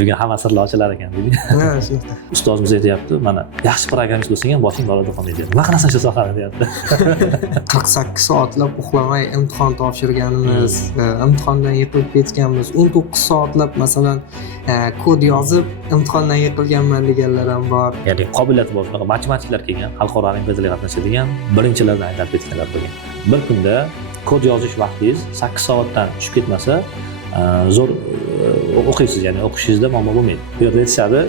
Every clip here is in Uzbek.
bugun hamma sirlar ochilar ekan deydi. Ha, shunaqa. Ustozimiz aytyapti, mana yaxshi programmist bo'lsang ham boshing borada qolmaydi. Nima qilasan shu sohani deyapti. 48 soatlab uxlamay imtihon topshirganimiz, imtihondan yiqilib ketganmiz. 19 soatlab masalan kod yozib imtihondan yiqilganman deganlar ham bor. Ya'ni qobiliyati bor shunaqa matematiklar kelgan, xalqaro olimpiadalarga qatnashadigan birinchilardan aytib ketganlar bo'lgan. Bir kunda kod yozish vaqtingiz 8 soatdan tushib ketmasa, zo'r o'qiysiz, ya'ni o'qishingizda muammo bo'lmaydi. Bu yerda aytishadi,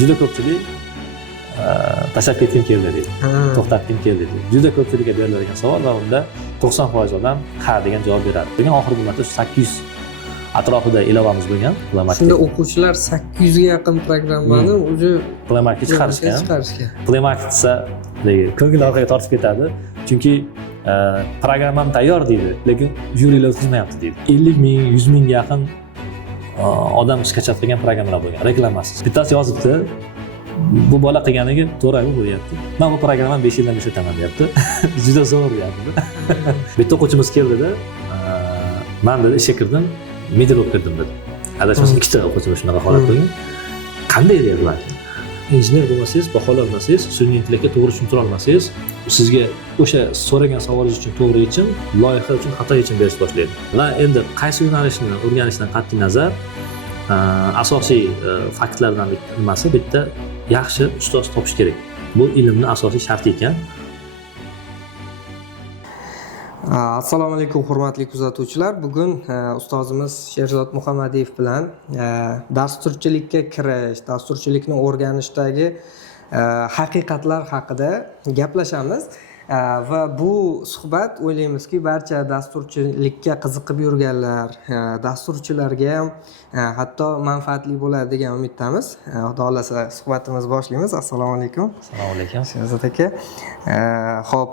juda ko'pchilik tashlab ketgim keldi deydi. To'xtatgim keldi deydi. Juda ko'pchilikka beriladigan savol va unda 90% odam ha degan javob beradi. Lekin oxirgi marta 800 atrofida ilovamiz bo'lgan. Shunda o'quvchilar 800 ga yaqin programmani o'zi Playmarketga chiqarishgan. Playmarket desa, ko'ngil orqaga tortib ketadi. Chunki programmam tayyor deydi, lekin jurilar o'tkazmayapti deydi. 50 ming, 100 mingga yaqin odam skachab qilgan programmalar bo'lgan, reklamasiz. Bittasi yozibdi, bu bola qilganiga to'g'ri bo'lyapti. Men bu programmani 5 yildan ishlataman deyapti. Juda zo'r deyapti. Bitta o'quvchimiz keldida, men dedi ishga kirdim, middle o'qib kirdim dedi. Adashmasam ikkita o'quvchimiz shunaqa holat bo'lgan. Qanday deyaptilar? Injener bo'lmasangiz, bahololmasangiz, sun'iy intellektga to'g'ri tushuntira olmasangiz, sizga o'sha so'ragan savolingiz uchun to'g'ri yechim, loyiha uchun xato yechim berish boshlaydi. Va endi qaysi yo'nalishni o'rganishdan qat'iy nazar, asosiy faktlardan nimasi bitta yaxshi ustoz topish kerak. Bu ilmning asosiy sharti ekan. Assalomu alaykum hurmatli kuzatuvchilar. Bugun ustozimiz Sherzod Muhammadiyev bilan dasturchilikka kirish, dasturchilikni o'rganishdagi haqiqatlar haqida gaplashamiz. Va bu suhbat o'ylaymizki barcha dasturchilikka qiziqib yurganlar, dasturchilarga ham hatto manfaatli bo'ladi degan umiddamiz. Xudo xolasa suhbatimizni boshlaymiz. Assalomu alaykum. Assalomu alaykum. Sherzod aka. Xo'p,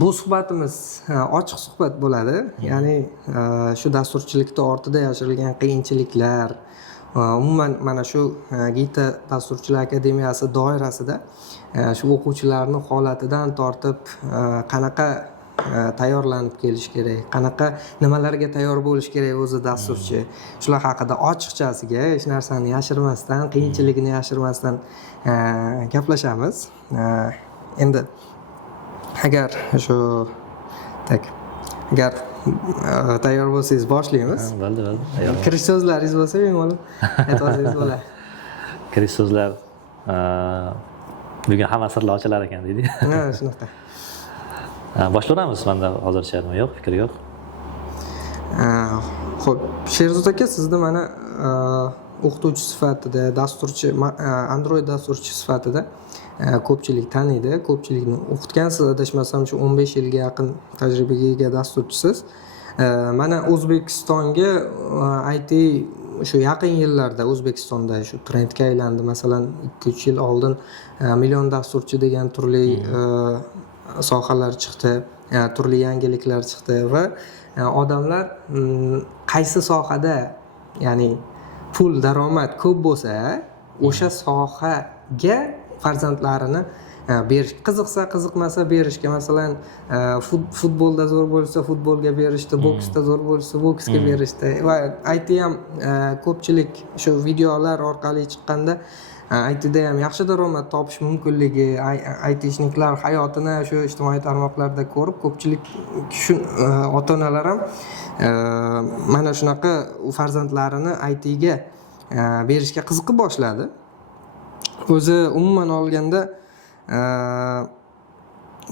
bu suhbatimiz ochiq suhbat bo'ladi. Ya'ni shu dasturchilikda ortida yashirilgan qiyinchiliklar, umuman mana shu Gita dasturchilar akademiyasi doirasida shu o'quvchilarning holatidan tortib qanaqa tayyorlanib kelish kerak, qanaqa nimalarga tayyor bo'lish kerak o'zi dasturchi, shular haqida ochiqchasiga hech narsani yashirmasdan, qiyinchiligini yashirmasdan gaplashamiz. Endi agar tayyor bo'lsangiz boshlaymiz. Bo'ldi. Kirish so'zlaringiz bo'lsa bemalol aytsangiz bo'ladi. Kirish so'zlar bugun hamma sirlar ochilar ekan deydi. Ha, shunaqa. Boshlaymiz. Menda hozircha nima yo'q, fikr yo'q. Xo'p, Sherzod aka, sizni mana o'qituvchi sifatida, dasturchi, Android dasturchi sifatida ko'pchilik taniydi, ko'pchilikni o'qitgansiz, adashmasam shu 15 yilga yaqin tajribaga ega dasturchisiz. Mana O'zbekistonga IT shu yaqin yillarda O'zbekistonda shu trendga aylandi. Masalan, 2-3 yil oldin million dasturchi degan turli sohalar chiqdi, turli yangiliklar chiqdi va odamlar qaysi sohada, ya'ni pul daromad ko'p bo'lsa, o'sha sohaga farzandlarini berish, qiziqsa qiziqmasa berishga, masalan futbolda zo'r bo'lsa futbolga berishdi, boksda zo'r bo'lsa boksga berishdi va IT ham ko'pchilik shu videolar orqali chiqqanda ITda ham yaxshi daromad topish mumkinligi, ITshniklar hayotini shu ijtimoiy tarmoqlarda ko'rib ko'pchilik ota-onalar ham mana shunaqa farzandlarini ITga berishga qiziqib boshladi. O'zi umuman olganda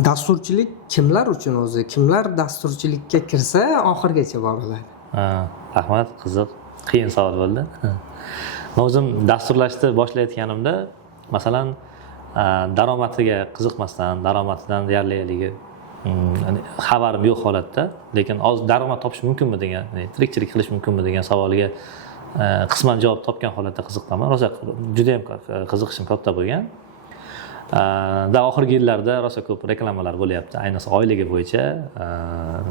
dasturchilik kimlar uchun, o'zi kimlar dasturchilikka kirsa oxirgacha boriladi? Rahmat, qiziq, qiyin savol bo'ldi. Men o'zim dasturlashni boshlayotganimda, masalan, daromadiga qiziqmasdan, daromadidan deyarli xabarim yo'q holatda, lekin daromad topish mumkinmi degan, tirikchilik qilish mumkinmi degan savolga qisman javob topgan holatda qiziqqanman. Rosa juda ham qiziqishim katta bo'lgan. Oxirgi yillarda rosa ko'p reklamalar bo'lyapti, ayniqsa oyligi bo'yicha.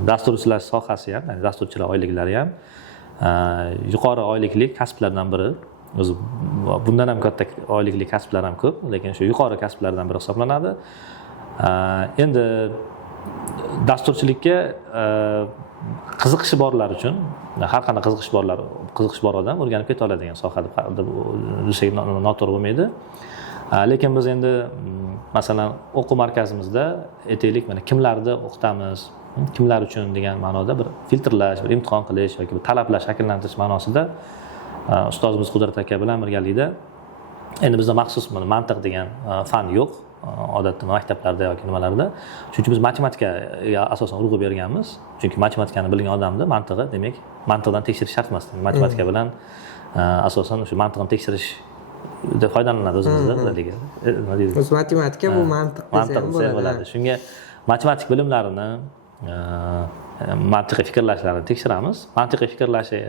Dasturchilar sohasi ham, ya'ni dasturchilar oyliklari ham yuqori oylikli kasblardan biri. O'zi bundan ham katta oylikli kasblar ham ko'p, lekin shu yuqori kasblardan biri hisoblanadi. Endi dasturchilikka qiziqishi borlar uchun har qanday qiziqishi bor odam o'rganib keta oladigan soha deb desak noto'g'ri bo'lmaydi. Lekin biz endi masalan o'quv markazimizda aytaylik mana kimlarni o'qitamiz, kimlar uchun degan ma'noda bir filtrlash, bir imtihon qilish yoki bir talablar shakllantirish ma'nosida ustozimiz Qudrat aka bilan birgalikda endi bizda maxsus mantiq degan fan yo'q. Odatda maktablarda yoki nimalarda. Shuning uchun biz matematikaga asosan urg'u berganmiz. Chunki matematikani bilgan odamni mantig'i, demak, mantiqdan tekshirish shart emas. Matematika bilan asosan o'sha mantiqni tekshirish deb foydalanadi o'zimizda haligi. Nima deydi? O'z matematika bu mantiq desa ham bo'ladi. Shunga matematik bilimlarini, mantiqiy fikrlashlarini tekshiramiz. Mantiqiy fikrlashi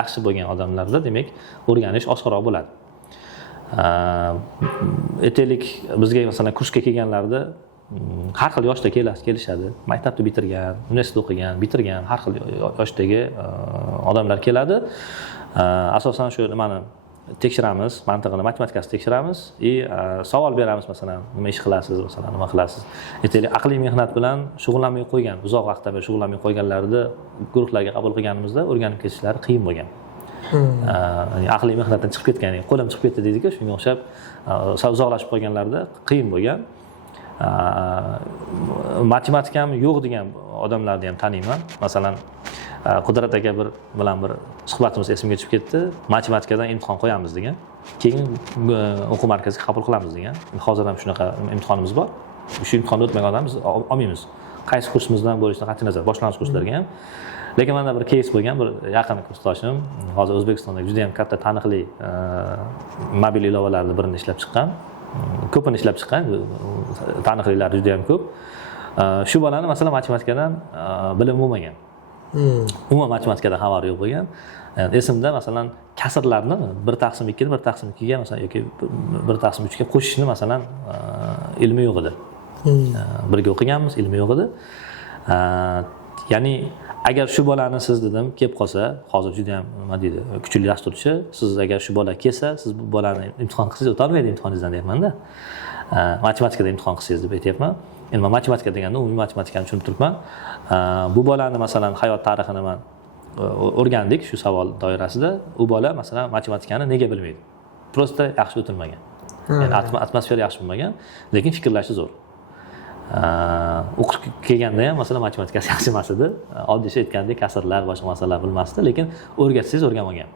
yaxshi bo'lgan odamlarda, demak, o'rganish osonroq bo'ladi. Aytaylik, bizga masalan kursga kelganlarda har xil yoshda kelishadi. Maktabni bitirgan, universitet o'qigan, bitirgan har xil yoshdagi odamlar keladi. Asosan shu nimani tekshiramiz, mantiqini, matematikasini tekshiramiz savol beramiz, masalan, nima ish qilasiz, masalan, nima qilasiz. Aytaylik, aqliy mehnat bilan shug'ullanmay qo'ygan, uzoq vaqtdan beri shug'ullanmay qo'yganlarni guruhlarga qabul qilganimizda o'rganib ketishlari qiyin bo'lgan. Aqliy mehnatdan chiqib ketgan, qo'lim chiqib ketdi deydi-ku, shunga o'xshab uzoqlashib qolganlarda qiyin bo'lgan. Matematikam yo'q degan odamlarni ham taniyman. Masalan, Qudrat aka bilan bir suhbatimiz esimga tushib ketdi. Matematikadan imtihon qo'yamiz degan. Keyin o'quv markaziga qabul qilamiz degan. Hozir ham shunaqa imtihonimiz bor. Shu imtihonni o'tmagan odamni olmaymiz. Qaysi kursimizdan bo'lishidan qat'iy nazar, boshlang'ich kurslarga ham. Lekin menda bir keys bo'lgan, bir yaqin kursdoshim, hozir O'zbekistonda juda ham katta taniqli mobil ilovalarning birini ishlab chiqqan. Ko'pini ishlab chiqqan, taniqlilar juda ham ko'p. Shu bolani masalan matematikadan bilim bo'lmagan. Umuman matematikadan xabari yo'q bo'lgan. Esimda masalan kasrlarni 1/2 ni 1/2 ga masalan yoki 1/3 ga qo'shishni masalan ilmi yo'q edi. Birga o'qiganmiz, ilmi yo'q edi. Ya'ni agar shu bolani siz dedim kelib qolsa, hozir juda ham nima deydi, kuchli dasturchi, siz agar shu bola kelsa, siz bu bolani imtihon qilsangiz o'ta olmaydi imtihoningizdan deyapman-da. Matematikada imtihon qilsangiz deb aytyapman. Endi men matematika deganda umumiy matematikani tushunib turibman. Bu bolani masalan hayot tarixini men o'rgandik shu savol doirasida. U bola masalan matematikani nega bilmaydi? Prosta yaxshi o'tilmagan. Ya'ni atmosfera yaxshi bo'lmagan, lekin fikrlashi zo'r. O'qib kelganda ham masalan matematikasi yaxshi emas edi. Oddiycha aytgandek kasrlar, boshqa masalalar bilmasdi, lekin o'rgatsangiz o'rganmagan.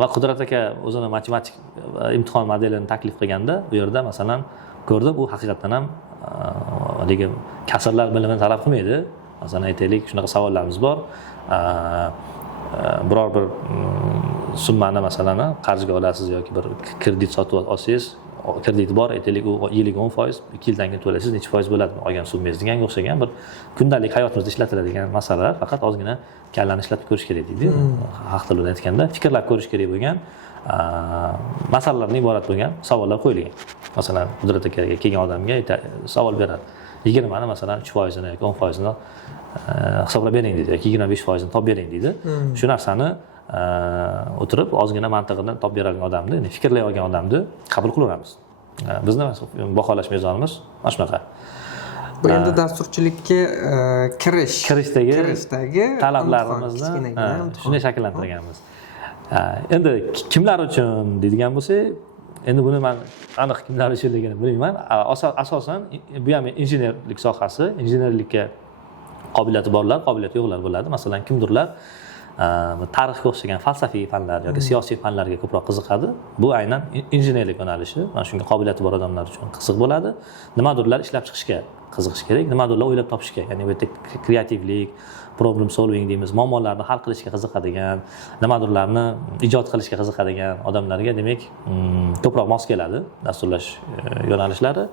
Va Qudrat aka o'zini matematik imtihon modelini taklif qilganda, bu yerda masalan ko'rdim, u haqiqatan ham haligi kasrlar bilimini talab qilmaydi. Masalan aytaylik, shunaqa savollarimiz bor. Biror bir summani masalan qarzga olasiz yoki bir kredit sotib olsangiz, kredit bor, aytaylik u yiliga 10%, 2 yildan keyin to'laysiz, necha foiz bo'ladi olgan summangiz deganga o'xshagan bir kundalik hayotimizda ishlatiladigan masalalar, faqat ozgina kallani ishlatib ko'rish kerak deydi. Haq tilida aytganda, fikrlab ko'rish kerak bo'lgan masalalardan iborat bo'lgan savollar qo'yilgan. Masalan, Qudrat akaga kelgan odamga savol beradi. 20 ni masalan 3% ni yoki 10% ni hisoblab bering deydi yoki 25% ni topib bering deydi. Shu narsani o'tirib ozgina mantig'ini topib beradigan odamni, ya'ni fikrlay olgan odamni qabul qilaveramiz. Bizni baholash mezonimiz mana shunaqa. Bu endi dasturchilikka kirishdagi talablarimizni shunday shakllantirganmiz. Endi kimlar uchun deydigan bo'lsak, endi buni men aniq kimlar uchunligini bilmayman. Asosan bu ham injenerlik sohasi, injenerlikka qobiliyati borlar, qobiliyati yo'qlar bo'ladi. Masalan, kimdirlar tarixga o'xshagan falsafiy fanlar yoki siyosiy fanlarga ko'proq qiziqadi. Bu aynan injenerlik yo'nalishi. Mana shunga qobiliyati bor odamlar uchun qiziq bo'ladi. Nimadirlar ishlab chiqishga qiziqish kerak, nimadirlar o'ylab topishga, ya'ni bu yerda kreativlik, problem solving deymiz, muammolarni hal qilishga qiziqadigan, nimadirlarni ijod qilishga qiziqadigan odamlarga demak ko'proq mos keladi dasturlash yo'nalishlari.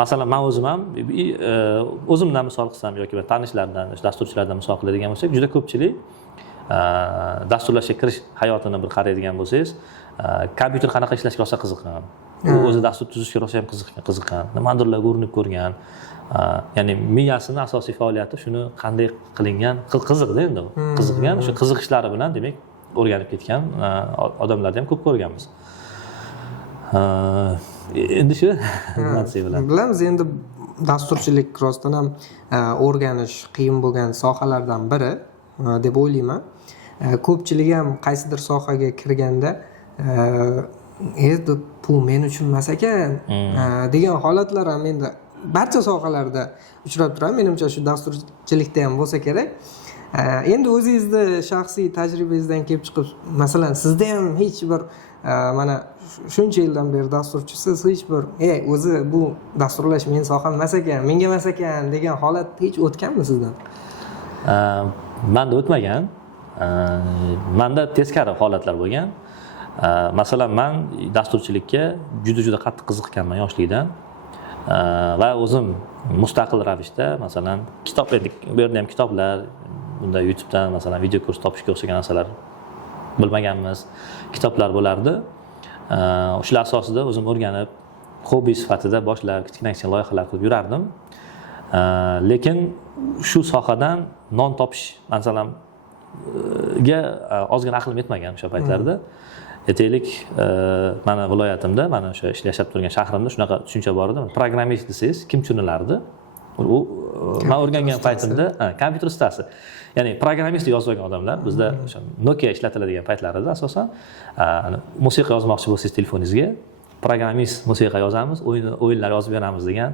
Masalan, men o'zim ham o'zimdan misol qilsam yoki tanishlardan, dasturchilardan misol qiladigan bo'lsak, juda ko'pchilik dasturlashga kirish hayotini bir qaraydigan bo'lsangiz, kompyuter qanaqa ishlashga rosa qiziqqan. U o'zi dastur tuzishga rosa ham qiziqqan. Nimadirlar urinib ko'rgan. Ya'ni miyasini asosiy faoliyati shuni qanday qilingan, qiziqda endi u. Qiziqgan, shu qiziqishlari bilan demak o'rganib ketgan odamlarni ham ko'p ko'rganmiz. Endi shu natija bilan. Bilamiz, endi dasturchilik rostdan ham o'rganish qiyin bo'lgan sohalardan biri deb o'ylayman. Ko'pchilik ham qaysidir sohaga kirganda bu men uchun emas ekan degan holatlar ham endi barcha sohalarda uchrab turadi. Menimcha shu dasturchilikda ham bo'lsa kerak. Endi o'zingizni shaxsiy tajribangizdan kelib chiqib, masalan, sizda ham hech bir mana shuncha yildan beri dasturchisiz, hech bir o'zi bu dasturlash men soham emas ekan, menga emas ekan degan holat hech o'tganmi sizdan? Menda o'tmagan. Menda teskari holatlar bo'lgan. Masalan, men dasturchilikka juda qattiq qiziqqanman yoshlikdan. Va o'zim mustaqil ravishda, masalan, kitob, endi bu yerda ham kitoblar, bunda YouTubedan masalan video kurs topishga o'xshagan narsalar bilmaganmiz, kitoblar bo'lardi. Shular asosida o'zim o'rganib, hobbi sifatida boshlab, kichkina loyihalar qilib yurardim. Lekin shu sohadan non topish masalan ozgina aqlim yetmagan o'sha paytlarda. Aytaylik, mana viloyatimda, mana o'sha yashab turgan shahrimda shunaqa tushuncha bor edi. Programmist desangiz kim tushunilardi? U men o'rgangan paytimda kompyuter ustasi. Ya'ni programmist yozib olgan odamlar bizda o'sha Nokia ishlatiladigan paytlarida asosan musiqa yozmoqchi bo'lsangiz telefoningizga programmist musiqa yozamiz, o'yinlar yozib beramiz degan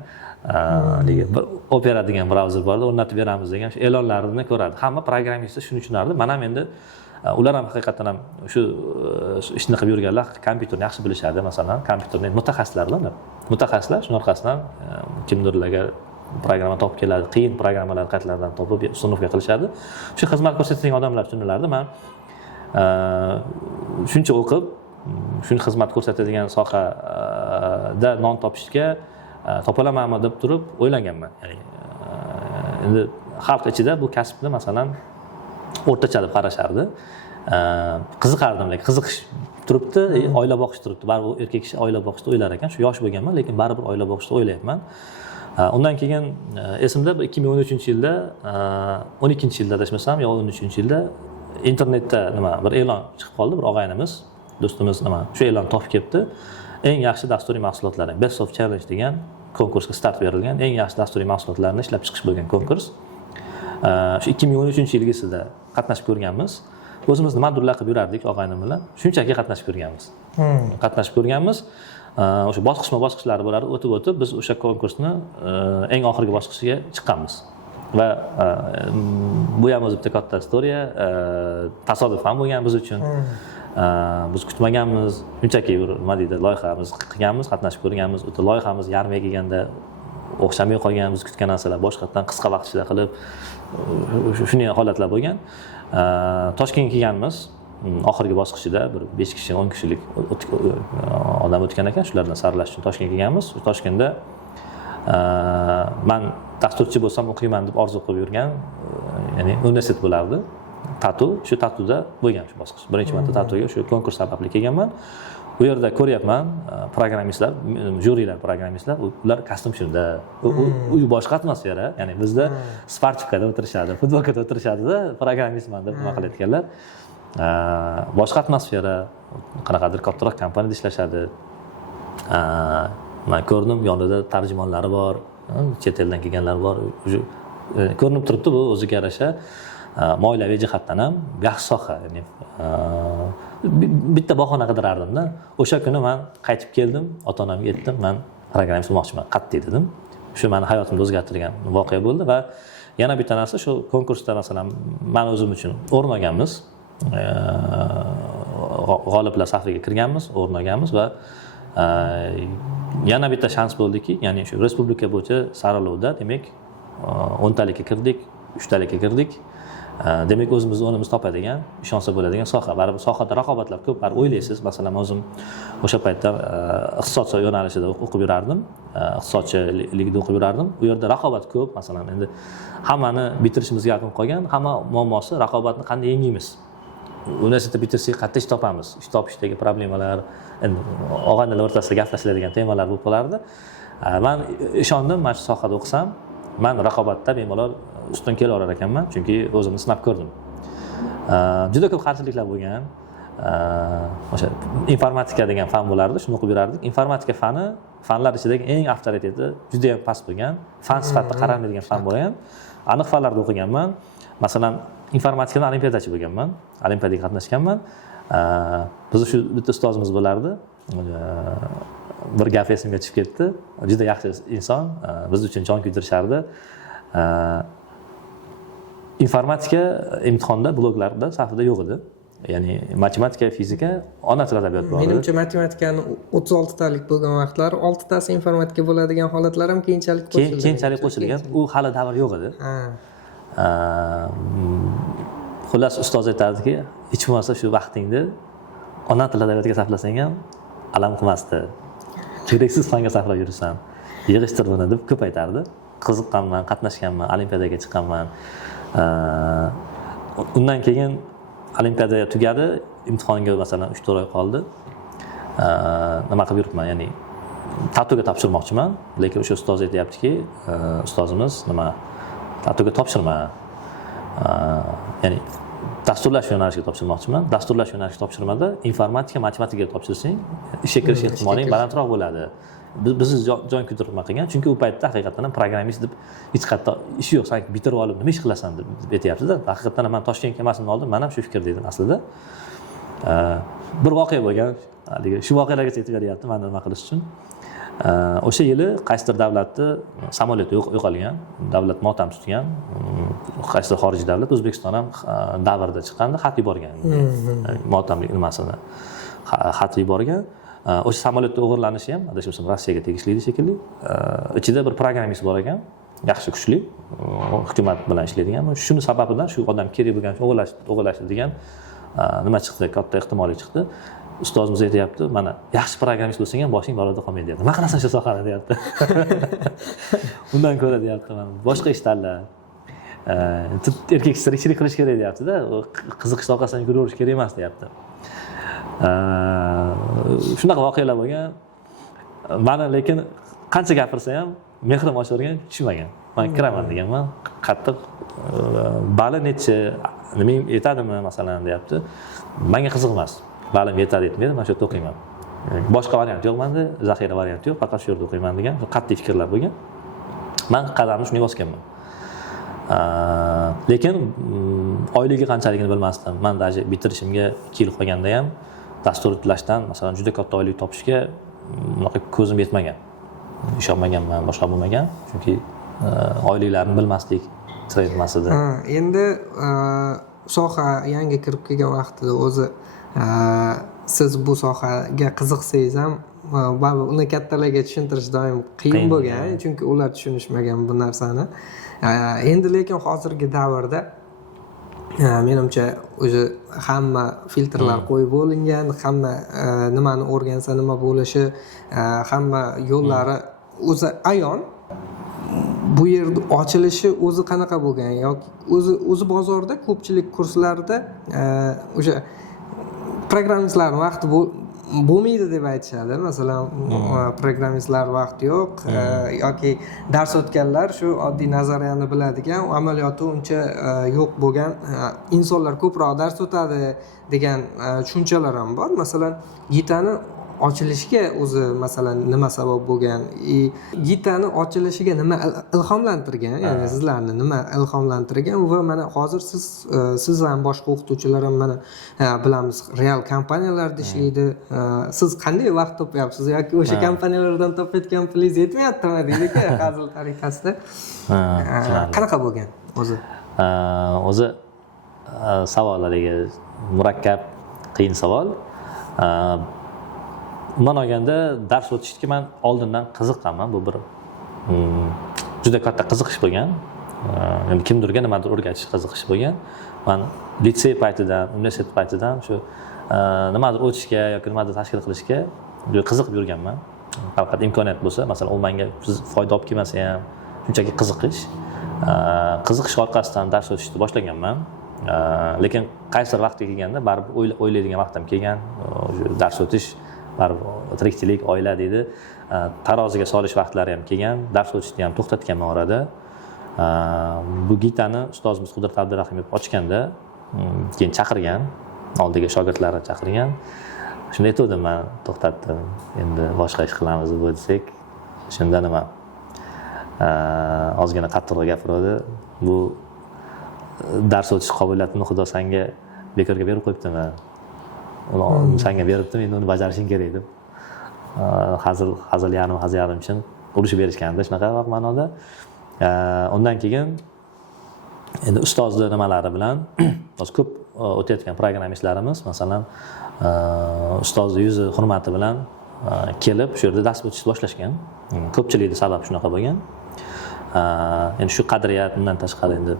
Opera degan brauzer bor edi, o'rnatib beramiz degan shu e'lonlarni ko'rardi. Hamma programmist shuni tushunardi. Men ham endi ular ham haqiqatan ham shu ishni qilib yurganlar kompyuterni yaxshi bilishadi, masalan, kompyuterning mutaxassislarlar, mutaxassislar shuning orqasidan kimdirlarga programma topib keladi, qiyin programmalar qayerlardan topib ustunovka qilishadi. Shu xizmat ko'rsatadigan odamlar tushunilardi. Men shuncha o'qib, shuni xizmat ko'rsatadigan sohada non topishga topolamanmi deb turib o'ylaganman. Ya'ni endi xalq ichida bu kasbni masalan o'rtacha deb qarashardi. Qiziqardim, lekin qiziqish turibdi, oila boqish turibdi. Baribir erkak kishi oila boqishni o'ylar ekan. Shu yosh bo'lganman, lekin baribir oila boqishni o'ylayapman. Undan keyin esimda 2013-yilda, 12-yilda adashmasam, yo 13-yilda internetda bir e'lon chiqib qoldi. Bir og'aynimiz, do'stimiz shu e'lonni topib kelibdi. Eng yaxshi dasturiy mahsulotlar, Best of Challenge degan konkursga start berilgan, eng yaxshi dasturiy mahsulotlarni ishlab chiqish bo'lgan konkurs. Shu 2013-yilgisida qatnashib ko'rganmiz. O'zimiz nimadirlar qilib yurardik og'aynim bilan. Shunchaki qatnashib ko'rganmiz. Qatnashib ko'rganmiz. O'sha bosqichlari bo'lardi, o'tib biz o'sha konkursni eng oxirgi bosqichiga chiqqanmiz. Va bu ham o'zi bitta katta istoriya, tasodif ham bo'lgan biz uchun. Biz kutmaganmiz, shunchaki nima deydi, loyihamiz qilganmiz, qatnashib ko'rganmiz. O'ta loyihamiz yarmiga kelganda o'xshamay qolgan, biz kutgan narsalar boshqatdan qisqa vaqt ichida qilib shunday holatlar bo'lgan. Toshkentga kelganmiz. Oxirgi bosqichida bir 5 kishi, 10 kishilik odam o'tgan ekan, shulardan saralash uchun Toshkentga kelganmiz. Toshkentda men dasturchi bo'lsam o'qiyman deb orzu qilib yurgan, ya'ni universitet bo'lardi. Tatu, shu Tatuda bo'lgan shu bosqich. Birinchi marta Tatuga shu konkurs sababli kelganman. Bu yerda ko'ryapman, programmistlar, jurilar programmistlar, ular kostyum-shimda. U boshqa atmosfera, ya'ni bizda sportivkada o'tirishadi, futbolkada o'tirishadi-da, programmistman deb nima qilayotganlar. Boshqa atmosfera, qanaqadir kattaroq kompaniyada ishlashadi. Men ko'rdim, yonida tarjimonlari bor, chet eldan kelganlar bor. Ko'rinib turibdi, bu o'ziga yarasha moliyaviy jihatdan ham yaxshi soha. Ya'ni bitta bahona qidirardim-da. O'sha kuni men qaytib keldim, ota-onamga aytdim, men programmist bo'lmoqchiman, qat'iy dedim. Shu meni hayotimni o'zgartirgan voqea bo'ldi va yana bitta narsa, shu konkursda masalan men o'zim uchun o'rin olganmiz. G'oliblar safiga kirganmiz, o'rin olganmiz va yana bitta shans bo'ldiki, ya'ni shu respublika bo'yicha saralovda demak 10 talikka kirdik, 3 talikka kirdik. Demak o'zimiz o'rnimizni topadigan, ishonsa bo'ladigan soha. Baribir sohada raqobatlar ko'p. Baribir o'ylaysiz, masalan, o'zim o'sha paytda iqtisodchilik yo'nalishida o'qib yurardim, iqtisodchilikda o'qib yurardim. U yerda raqobat ko'p. Masalan, endi hammani bitirishimizga yaqin qolgan, hamma muammosi raqobatni qanday yengimiz. Universitetda bitirsak qayerda ish topamiz? Ish topishdagi problemalar, endi og'aynilar o'rtasida gaplashiladigan temalar bo'lib qolardi. Men ishondim, mana shu sohada o'qisam, men raqobatda bemalol ustun kela olar ekanman, chunki o'zimni sinab ko'rdim. Juda ko'p qarshiliklar bo'lgan. o'sha informatika degan fan bo'lardi, shuni o'qib yurardik. Informatika fanlar ichidagi eng avtoriteti juda ham past bo'lgan, fan sifatida qaralmaydigan fan bo'lgan. Aniq fanlarda o'qiganman. Masalan, informatikadan olimpiadachi bo'lganman, olimpiadaga qatnashganman. Bizni shu bitta ustozimiz bo'lardi. Bir gap esimga tushib ketdi. Juda yaxshi inson, biz uchun jon kuydirishardi. Informatika imtihonda bloklarda safida yo'q edi. Ya'ni matematika, fizika, ona tili adabiyot bor edi. Menimcha matematikani 36 talik bo'lgan vaqtlar 6 tasi informatika bo'ladigan holatlar ham keyinchalik qo'shilgan. Keyinchalik qo'shilgan. U hali davr yo'q edi. Xullas ustoz aytardiki, hech bo'lmasa shu vaqtingni ona tili adabiyotiga sarflasang ham alam qilmasdi. Keraksiz fanga sarflab yuribsan. Yig'ishtir buni deb ko'p aytardi. Qiziqqanman, qatnashganman, olimpiadaga chiqqanman. Undan keyin olimpiada tugadi, imtihonga masalan 3-4 oy qoldi. Nima qilib yuribman, ya'ni TATUga topshirmoqchiman, lekin o'sha ustoz aytayaptiki, ustozimiz nima TATUga topshirma. Ya'ni dasturlash yo'nalishiga topshirmoqchiman. Dasturlash yo'nalishiga topshirmada informatika, matematikaga topshirsang, ishga kirish ehtimoling balandroq bo'ladi. Bizni jon kuydirib qilgan, chunki u paytda haqiqatan ham programmist deb hech qayerda ishi yo'q, sanki bitirib olib nima ish qilasan deb aytayapti-da. Haqiqatan ham men Toshkent kelmasimdan oldin men ham shu fikrda edim aslida. Bir voqea bo'lgan, shu voqealarga aytib beryapti meni nima qilish uchun. O'sha yili qaysidir davlatni samolyoti yo'qolgan, davlat motam tutgan, qaysidir xorijiy davlat O'zbekiston ham davrda chiqqanda xat yuborgan. Motamlik nimasini xat yuborgan. O'sha samolyotda o'g'irlanishi ham adashmasam Rossiyaga tegishli edi shekilli. Ichida bir programmist bor ekan, yaxshi kuchli, hukumat bilan ishlaydigan. Shuni sababidan shu odam kerak bo'lgan o'g'irlashdi degan nima chiqdi, katta ehtimoliy chiqdi. Ustozimiz aytayapti, mana yaxshi programmist bo'lsang ham boshing baroda qolmaydi deyapti. Nima qilasan shu sohani deyapti. Undan ko'ra deyapti, mana boshqa ish tanla. Erkak tirikchilik qilish kerak deyapti-da, qiziqish sohasidan yuraverish kerak emas deyapti. Shunaqa voqealar bo'lgan. Mana lekin qancha gapirsa ham mehrim oshirgan tushmagan. Men kiraman deganman. Qattiq bali necha, nima yetadimi masalan deyapti. Menga qiziq emas. Balim yetadi yetmaydi, men shu yerda o'qiyman. Boshqa variant yo'q menda, zaxira varianti yo'q, faqat shu yerda o'qiyman degan qat'iy fikrlar bo'lgan. Men qadamni shunga bosganman. Lekin oyligi qanchaligini bilmasdim. Men даже bitirishimga 2 yil qolganda ham dasturlashdan masalan juda katta oylik topishga ko'zim yetmagan. Ishonmaganman, boshqa bo'lmagan, chunki oyliklarni bilmasdik trendmasida. Endi soha yangi kirib kelgan vaqtida o'zi siz bu sohaga qiziqsangiz ham baribir uni kattalarga tushuntirish doim qiyin bo'lgan, chunki ular tushunishmagan bu narsani. Endi lekin hozirgi davrda menimcha o'zi hamma filtrlar qo'yib bo'lingan, hamma nimani o'rgansa nima bo'lishi, hamma yo'llari o'zi ayon. Bu yerda ochilishi o'zi qanaqa bo'lgan yoki o'zi bozorda ko'pchilik kurslarda o'sha programmistlarning vaqti bo'lmaydi deb aytishadi. Masalan, programmistlar vaqti yo'q yoki dars o'tganlar shu oddiy nazariyani biladigan, amaliyoti uncha yo'q bo'lgan insonlar ko'proq dars o'tadi degan tushunchalar ham bor. Masalan, Gitani ochilishiga o'zi masalan nima sabab bo'lgan? Gitani ochilishiga nima ilhomlantirgan? Ya'ni sizlarni nima ilhomlantirgan va mana hozir siz ham boshqa o'qituvchilar ham mana bilamiz, real kompaniyalarda ishlaydi. Siz qanday vaqt topyapsiz yoki o'sha kompaniyalardan topayotgan pulingiz yetmayaptimi deylik-ku hazil tariqasida. Qanaqa bo'lgan o'zi? O'zi savollariga murakkab, qiyin savol. Umuman olganda dars o'tishga men oldindan qiziqqanman. Bu bir juda katta qiziqish bo'lgan. Endi kimdirga nimadir o'rgatish qiziqish bo'lgan. Men litsey paytidan, universitet paytidan shu nimadir o'tishga yoki nimadir tashkil qilishga juda qiziqib yurganman. Faqat imkoniyat bo'lsa, masalan, u menga foyda olib kelmasa ham shunchaki qiziqish. Qiziqish orqasidan dars o'tishni boshlaganman. Lekin qaysidir vaqtga kelganda baribir o'ylaydigan vaqtim kelgan. Dars o'tish baribir tirikchilik, oila deydi. Taroziga solish vaqtlari ham kelgan. Dars o'tishni ham to'xtatganman orada. Bu Gitani ustozimiz Qudrat Abdurahimov ochganda, keyin chaqirgan. oldiga shogirdlarni chaqirgan. Shunda aytdim, men to'xtatdim. Endi boshqa ish qilamiz deb desak, shunda nima ozgina qattiqroq gapirdi. Bu dars o'tish qobiliyatini Xudo senga bekorga berib qo'yibdimi? Uni senga beribdim, endi uni bajarishing kerak deb. Hazil yarim uchun urushib berishganda shunaqa ma'noda. Undan keyin endi ustozni nimalari bilan hozir ko'p o'tayotgan programmistlarimiz, masalan, ustozni yuzi hurmati bilan kelib shu yerda dars o'tishni boshlashgan. Ko'pchilikda sabab shunaqa bo'lgan. Endi shu qadriyat, undan tashqari endi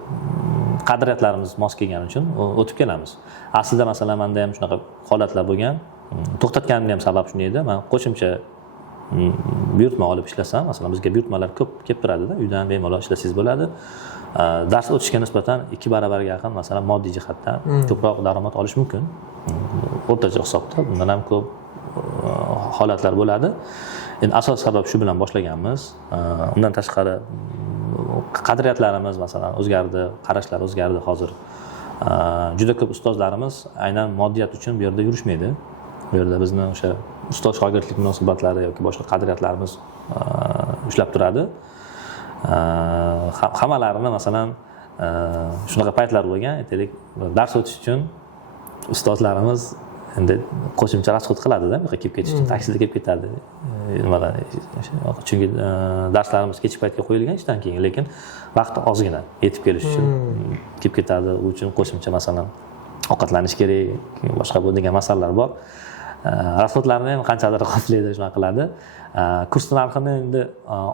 qadriyatlarimiz mos kelgani uchun o'tib kelamiz. Aslida masalan menda ham shunaqa holatlar bo'lgan. To'xtatganim ham sabab shunday edi. Men qo'shimcha buyurtma olib ishlasam, masalan bizga buyurtmalar ko'p kelib turadi-da, uydan bemalol ishlasangiz bo'ladi. Dars o'tishga nisbatan 2 baravarga yaqin masalan moddiy jihatdan ko'proq daromad olish mumkin. O'rtacha hisobda bundan ham ko'p holatlar bo'ladi. Endi asosiy sabab shu bilan boshlaganmiz. Undan tashqari qadriyatlarimiz masalan o'zgardi, qarashlar o'zgardi hozir. Juda ko'p ustozlarimiz aynan moddiyat uchun bu yerda yurishmaydi. Bu yerda bizni o'sha ustoz shogirdlik munosabatlari yoki boshqa qadriyatlarimiz ushlab turadi. Hammalarini masalan shunaqa paytlar bo'lgan, aytaylik, dars o'tish uchun ustozlarimiz endi qo'shimcha rasxod qiladi-da, bu yerga kelib ketish uchun taksida kelib ketadi. Nimadan? Chunki darslarimiz kechki paytga qo'yilgan ishdan keyin, lekin vaqt ozgina yetib kelish uchun kelib ketadi. U uchun qo'shimcha masalan ovqatlanish kerak, boshqa bu degan masalalar bor. Rasxodlarni ham qanchadir qoplaydi, shunaqa qiladi. Kurs narxini endi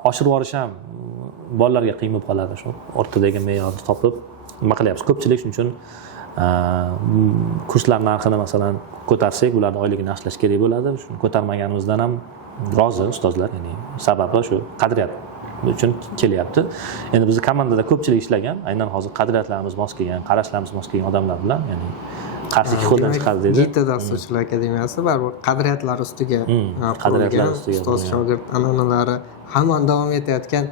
oshirib yuborish ham bolalarga qiyin bo'lib qoladi. Shu o'rtadagi me'yorni topib nima qilyapmiz? Ko'pchilik shuning uchun kurslar narxini masalan ko'tarsak, ularni oyligini yaxshilash kerak bo'ladi. Shuni ko'tarmaganimizdan ham rozi ustozlar, ya'ni sababi shu qadriyat uchun kelyapti. Endi bizning komandada ko'pchilik ishlagan, aynan hozir qadriyatlarimiz mos kelgan, qarashlarimiz mos kelgan odamlar bilan, ya'ni qarshi ikki qo'ldan chiqadi deydi. Gita dasturchilar akademiyasi baribir qadriyatlar ustiga qurilgan, ustoz shogird an'analari hamon davom etayotgan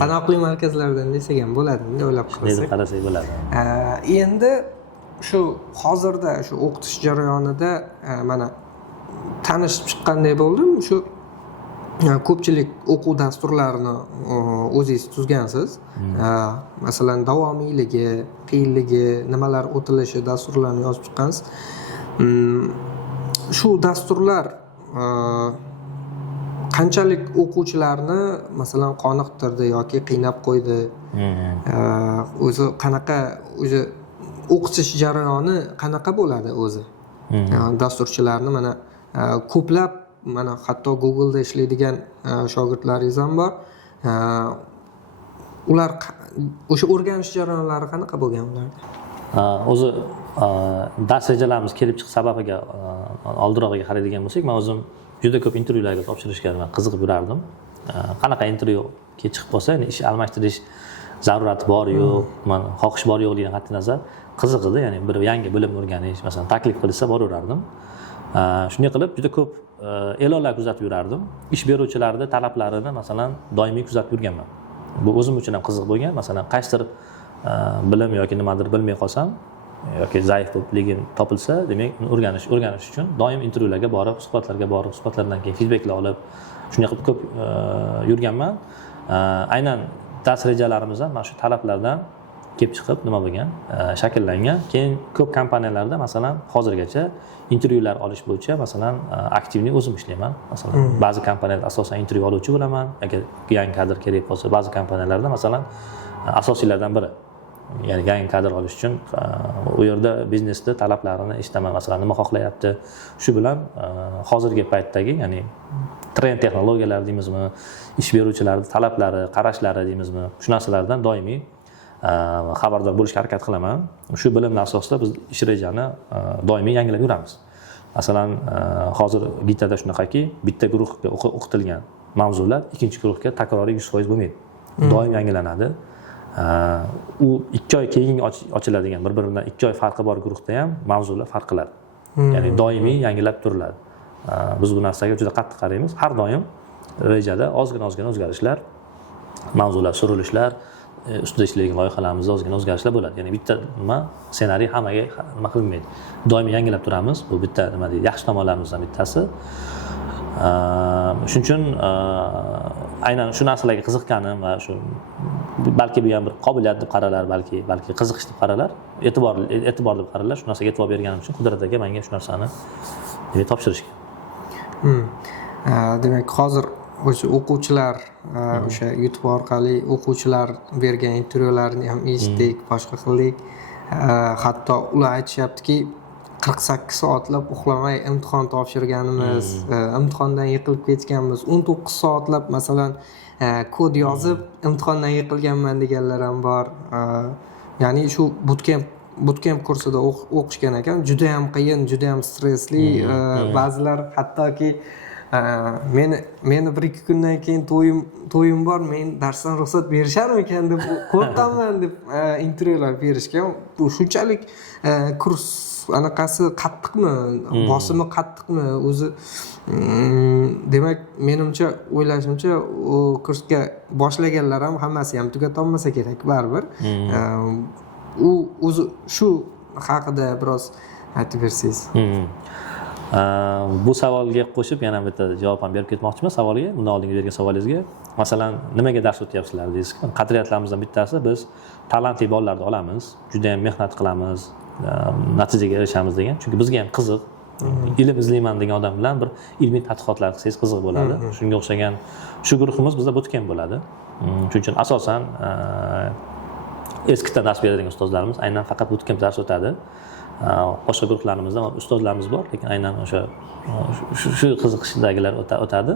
sanoqli markazlardan desak ham bo'ladi, deb o'ylab qarasak. Qarasak bo'ladi. Endi shu hozirda shu o'qitish jarayonida mana tanishib chiqqanday bo'ldim. Shu ko'pchilik o'quv dasturlarini o'zingiz tuzgansiz. Masalan, davomiyligi, qiyinligi, nimalar o'tilishi dasturlarni yozib chiqqansiz. Shu dasturlar qanchalik o'quvchilarni masalan qoniqtirdi yoki qiynab qo'ydi? O'zi qanaqa, o'zi o'qitish jarayoni qanaqa bo'ladi o'zi? Dasturchilarni mana ko'plab, mana hatto Google'da ishlaydigan shogirdlaringiz ham bor. Ular o'sha o'rganish jarayonlari qanaqa bo'lgan ularda? O'zi dars rejalarimiz kelib chiqish sababiga oldinroqga qaraydigan bo'lsak, men o'zim juda ko'p intervyularga topshirishga qiziqib yurardim. Qanaqa intervyuga chiqib qolsa, ya'ni ish almashtirish zarurati bor yo'q, mana xohish bor yo'q degan qat'iy nazar qiziq edi. Ya'ni bir yangi bilim o'rganish, masalan, taklif qilsa boraverardim. Shunday qilib juda ko'p e'lonlar kuzatib yurardim. Ish beruvchilarning talablarini masalan doimiy kuzatib yurganman. Bu o'zim uchun ham qiziq bo'lgan. Masalan, qaysidir bilim yoki nimadir bilmay qolsam yoki zaifligim topilsa, demak, o'rganish uchun doim intervyularga borib, suhbatlarga borib, suhbatlardan keyin feedbacklar olib, shunday qilib ko'p yurganman. Aynan dars rejalarimiz ham mana shu talablardan kelib chiqib nima bo'lgan, shakllangan. Keyin ko'p kompaniyalarda masalan hozirgacha intervyular olish bo'yicha masalan aktivniy o'zim ishlayman. Masalan, ba'zi kompaniyalarda asosan intervyu oluvchi bo'laman. Agar yangi kadr kerak bo'lsa, ba'zi kompaniyalarda masalan asosiylardan biri. Ya'ni yangi kadr olish uchun u yerda biznesda talablarini eshitaman, masalan, nima xohlayapti. Shu bilan hozirgi paytdagi, ya'ni trend texnologiyalar deymizmi, ish beruvchilarning talablari, qarashlari deymizmi, shu narsalardan doimiy xabardor bo'lishga harakat qilaman. Shu bilimlar asosida biz ish rejani doimiy yangilab yuramiz. Masalan, hozir Gitada shunaqaki, bitta guruhga o'qitilgan mavzular ikkinchi guruhga takroriy 100% bo'lmaydi. Doim yangilanadi. U 2 oy keyin ochiladigan, bir-biridan 2 oy farqi bor guruhda ham mavzular farq qiladi. Ya'ni doimiy yangilab turiladi. Biz bu narsaga juda qattiq qaraymiz. Har doim rejada ozgina o'zgarishlar, mavzular, surilishlar, ustida ishlaydigan loyihalarimizda ozgina o'zgarishlar bo'ladi. Ya'ni bitta nima ssenariy hammaga nima qilinmaydi. Doimiy yangilab turamiz. Bu bitta nima deydi, yaxshi tomonlarimizdan bittasi. Shuning uchun aynan shu narsalarga qiziqqanim va shu balki bu ham bir qobiliyat deb qaralar, balki qiziqish deb qaralar, e'tibor deb qaralar. Shu narsaga e'tibor berganim uchun Qudrat aka menga shu narsani topshirishgan. Demak, hozir o'sha o'quvchilar o'sha YouTube orqali o'quvchilar bergan intervyularni ham eshitdik, boshqa qildik. Hatto ular aytishyaptiki, 48 soatlab uxlamay imtihon topshirganimiz, imtihondan yiqilib ketganmiz. 19 soatlab masalan kod yozib imtihondan yiqilganman deganlar ham bor. Ya'ni shu bootcamp kursida o'qishgan ekan, juda ham qiyin, juda ham stressli. Ba'zilar hattoki meni 1-2 kundan keyin to'yim bor, men darsdan ruxsat berisharmikan deb qo'rqaman deb intervyular berishgan. Bu shunchalik kurs anaqasi qattiqmi, bosimi qattiqmi o'zi? Demak, menimcha, o'ylashimcha, u kursga boshlaganlar ham hammasi ham tugatolmasa kerak baribir. U o'zi shu haqida biroz aytib bersangiz. Bu savolga qo'shib yana bitta javob ham berib ketmoqchiman savolga. Bundan oldingi bergan savolingizga. Masalan, nimaga dars o'tyapsizlar deysiz. Qadriyatlarimizdan bittasi biz talantli bolalarni olamiz, juda ham mehnat qilamiz, natijaga erishamiz degan. Chunki bizga ham qiziq. Ilm izlayman degan odam bilan bir ilmiy tadqiqotlar qilsangiz qiziq bo'ladi. Shunga o'xshagan shu guruhimiz bizda bootcamp bo'ladi. Shuning uchun asosan eskitdan dars beradigan ustozlarimiz aynan faqat bootcamp dars o'tadi. Boshqa guruhlarimizda ustozlarimiz bor, lekin aynan o'sha shu qiziqishdagilar o'tadi.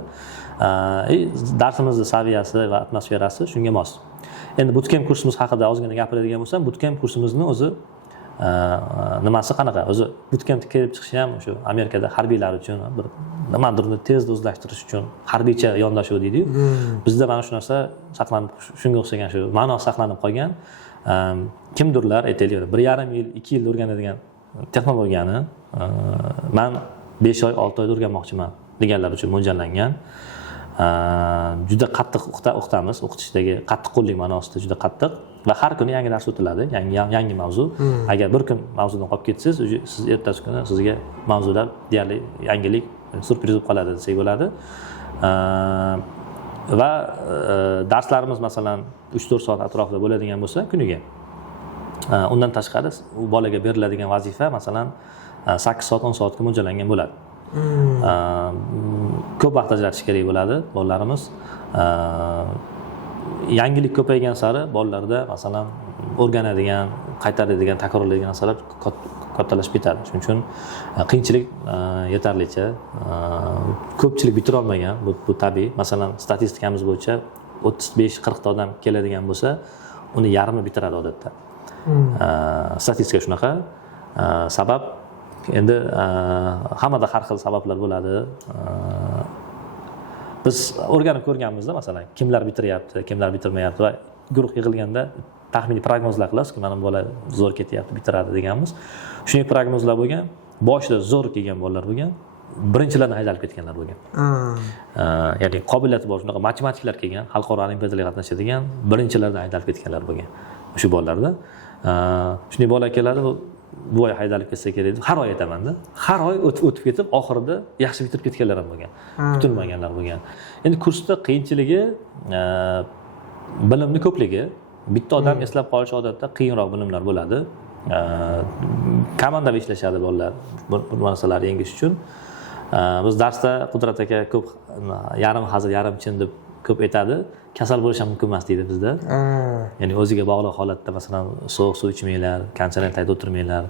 Darsimizning saviyasi va atmosferasi shunga mos. Endi bootcamp kursimiz haqida ozgina gapiradigan bo'lsam, bootcamp kursimizni o'zi nimasi qanaqa? O'zi bootcampga kelib chiqish ham o'sha Amerikada harbiylar uchun bir nimadirni tezda o'zlashtirish uchun harbiycha yondashuv deydi-yu. Bizda mana shu narsa saqlanib, shunga o'xshagan shu ma'no saqlanib qolgan. Kimdirlar aytaylik 1,5 yil, 2 yil o'rganadigan texnologiyani men 5 oy, 6 oyda o'rganmoqchiman deganlar uchun mo'ljallangan. Juda qattiq o'qitamiz, o'qitishdagi qattiqqo'llik ma'nosida juda qattiq va har kuni yangi dars o'tiladi, yangi mavzu. Agar bir kun mavzudan qolib ketsangiz, siz ertasi kuni sizga mavzular deyarli yangilik, surpriz bo'lib qoladi desak bo'ladi. Va darslarimiz masalan 3-4 soat atrofida bo'ladigan bo'lsa kuniga. Undan tashqari u bolaga beriladigan vazifa masalan 8 soat, 10 soatga mo'ljallangan bo'ladi. Ko'p vaqt ajratish kerak bo'ladi bolalarimiz. Yangilik ko'paygan sari bolalarda masalan o'rganadigan, qaytaradigan, takrorlaydigan narsalar kattalashib ketadi. Shuning uchun qiyinchilik yetarlicha. Ko'pchilik bitira olmagan, bu tabiiy. Masalan, statistikamiz bo'yicha 35-40 ta odam keladigan bo'lsa, uni yarmi bitiradi odatda. Statistika shunaqa. Sabab endi hammada har xil sabablar bo'ladi. Biz o'rganib ko'rganmizda, masalan, kimlar bitiryapti, kimlar bitirmayapti va guruh yig'ilganda taxminiy prognozlar qilamiz, mana bu bola zo'r ketyapti, bitiradi deganmiz. Shunday prognozlar bo'lgan, boshida zo'r kelgan bolalar bo'lgan, birinchilardan haydalib ketganlar bo'lgan. Ya'ni qobiliyati bor, shunaqa matematiklar kelgan, xalqaro olimpiadalarga qatnashadigan, birinchilardan haydalib ketganlar bo'lgan. Shu bolalarda shunday bola keladi, bu oy haydalib ketsa kerak deb har oy aytaman-da. Har oy o'tib ketib, oxirida yaxshi bitirib ketganlar ham bo'lgan. Kutilmaganlar bo'lgan. Endi kursda qiyinchiligi bilimni ko'pligi. Bitta odam eslab qolishi odatda qiyinroq bilimlar bo'ladi. Komandaviy ishlashadi bolalar bu narsalarni yengish uchun. Biz darsda Qudrat aka ko'p yarim hazil, yarim chin deb ko'p aytadi. Kasal bo'lish ham mumkin emas deydi bizda. Ya'ni o'ziga bog'liq holatda masalan sovuq suv ichmanglar, konsertda tagida o'tirmanglar.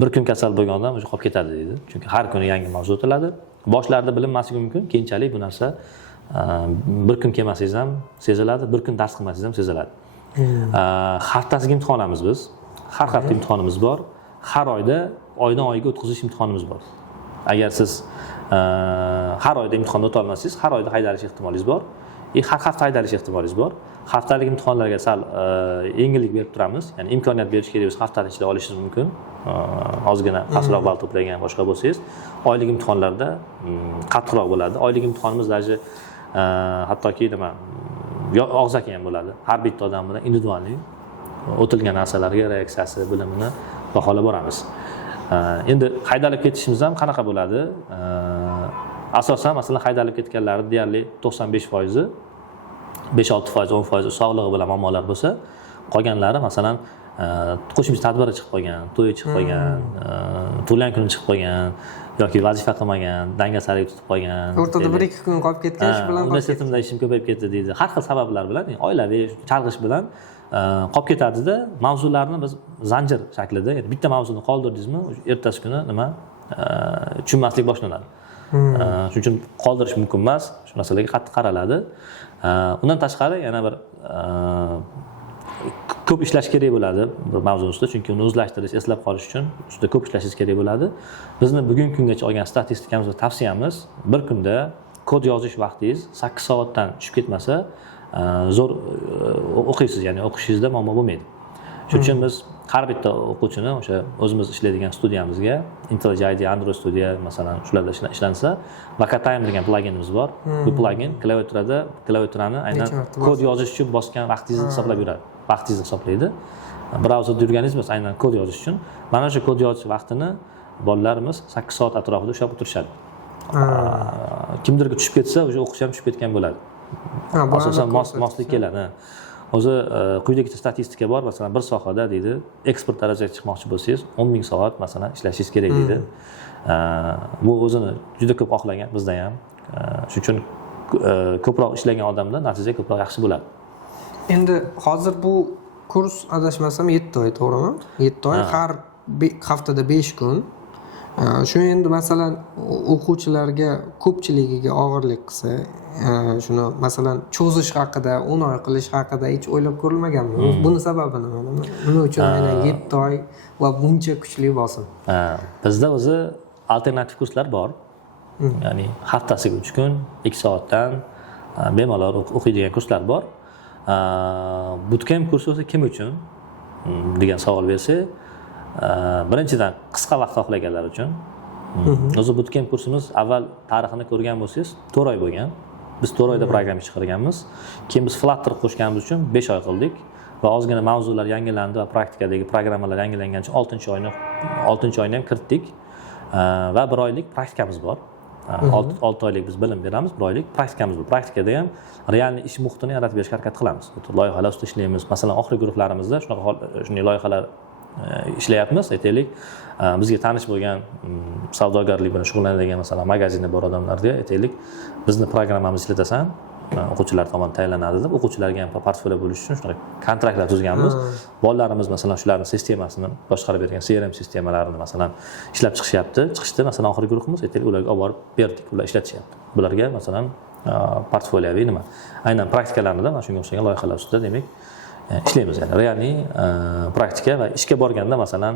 Bir kun kasal bo'lgan odam o'sha qolib ketadi deydi. Chunki har kuni yangi mavzu o'tiladi. Boshlarda bilinmasligi mumkin, keyinchalik bu narsa bir kun kelmasangiz ham seziladi, bir kun dars qilmasangiz ham seziladi. Haftasiga imtihon olamiz biz. Har hafta imtihonimiz bor. Har oyda oydan oyga o'tkazish imtihonimiz bor. Agar siz har oyda imtihonda o'ta olmasangiz, har oyda haydalish ehtimolingiz bor. Har hafta haydalish ehtimolingiz bor. Haftalik imtihonlarga sal yengillik berib turamiz. Ya'ni imkoniyat berish kerak bo'lsa haftaning ichida olishingiz mumkin. Ozgina pastroq ball to'plagan boshqa bo'lsangiz, oylik imtihonlarda qattiqroq bo'ladi. Oylik imtihonimiz даже hattoki nima og'zaki ham bo'ladi. Har bitta odam bilan individual o'tilgan narsalarga reaksiyasi bilimini baholab boramiz. Endi haydalib ketishimiz ham qanaqa bo'ladi? Asosan masalan haydalib ketganlar deyarli 95%, 5-6%, 10% sog'lig'i bilan muammolar bo'lsa, qolganlari masalan qo'shimcha tadbiri chiqib qolgan, to'yi chiqib qolgan, tug'ilgan kuni chiqib qolgan yoki vazifa qilmagan, dangasalik tutib qolgan. O'rtada 1-2 kun qolib ketgan ish bilan universitetimda ishim ko'payib ketdi deydi. Har xil sabablar bilan, oilaviy chalg'ish bilan qolib ketadida, mavzularni biz zanjir shaklida, ya'ni bitta mavzuni qoldirdingizmi, ertasi kuni nima tushunmaslik boshlanadi. Shuning uchun qoldirish mumkin emas, shu narsalarga qattiq qaraladi. Undan tashqari yana bir ko'p ishlash kerak bo'ladi bir mavzu ustida, chunki uni o'zlashtirish, eslab qolish uchun ustida ko'p ishlashingiz kerak bo'ladi. Bizni bugungi kungacha olgan statistikamiz va tavsiyamiz bir kunda kod yozish vaqtingiz 8 soatdan tushib ketmasa, zo'r o'qiysiz, ya'ni o'qishingizda muammo bo'lmaydi. Shuning uchun biz har bitta o'quvchini o'sha o'zimiz ishlaydigan studiyamizga IntelliJ IDEA Android Studio masalan shularda ishlansa, Vakatime degan pluginimiz bor. Bu plugin klaviaturani aynan kod yozish uchun bosgan vaqtingizni hisoblab yuradi. Vaqtingizni hisoblaydi. Brauzerda yurganingiz bo'lsa aynan kod yozish uchun mana shu kod yozish vaqtini bolalarimiz 8 soat atrofida ushlab o'tirishadi. Kimdirga tushib ketsa, o'sha o'qish ham tushib ketgan bo'ladi. Asosan moslik keladi. O'zi quyidagi statistika bor, masalan bir sohada deydi, eksport darajasiga chiqmoqchi bo'lsangiz 10 ming soat masalan ishlashingiz kerak deydi. Bu o'zini juda ko'p xohlagan bizda ham. Shuning uchun ko'proq ishlagan odamda natija ko'proq yaxshi bo'ladi. Endi hozir bu kurs adashmasam 7 oy, to'g'rimi? 7 oy, har haftada 5 kun. Shu endi masalan o'quvchilarga ko'pchiligiga og'irlik qilsa, shuni masalan cho'zish haqida, 10 oy qilish haqida hech o'ylab ko'rilmaganmi? Buni sababi nima? Nima uchun aynan 7 oy va buncha kuchli bosim? Bizda o'zi alternativ kurslar bor. Ya'ni haftasiga 3 kun, 2 soatdan bemalol o'qiydigan kurslar bor. Bootcamp kursi o'zi kim uchun degan savol bersa, birinchidan qisqa vaqt xohlaganlar uchun. O'zi bootcamp kursimiz avval tarixini ko'rgan bo'lsangiz 4 oy bo'lgan. Biz 4 oyda programma chiqarganmiz. Keyin biz Flutter qo'shganimiz uchun 5 oy qildik va ozgina mavzular yangilandi va praktikadagi programmalar yangilangancha 6-oyni ham kiritdik. Va 1 oylik praktikamiz bor. 6 oylik biz bilim beramiz, 1 oylik praktikamiz bor. Praktikada ham realniy ish muhitini yaratib berishga harakat qilamiz. Loyihalar ustida ishlaymiz. Masalan, oxirgi guruhlarimizda shunday loyihalar ishlayapmiz. Aytaylik, bizga tanish bo'lgan savdogarlik bilan shug'ullanadigan masalan magazinda bor odamlarga aytaylik, bizni programmamizni ishlatasan, o'quvchilar tomonidan tayyorlanadi deb o'quvchilarga ham portfolio bo'lish uchun shunaqa kontraktlar tuzganmiz. Bolalarimiz masalan shularning sistemasini boshqarib bergan CRM sistemalarini masalan ishlab chiqishdi. Masalan oxirgi guruhimiz aytaylik ularga olib borib berdik, ular ishlatishyapti. Bularga masalan portfolioviy nima? Aynan praktikalarida mana shunga o'xshagan loyihalar ustida demak ishlaymiz. Ya'ni realniy praktika va ishga borganda masalan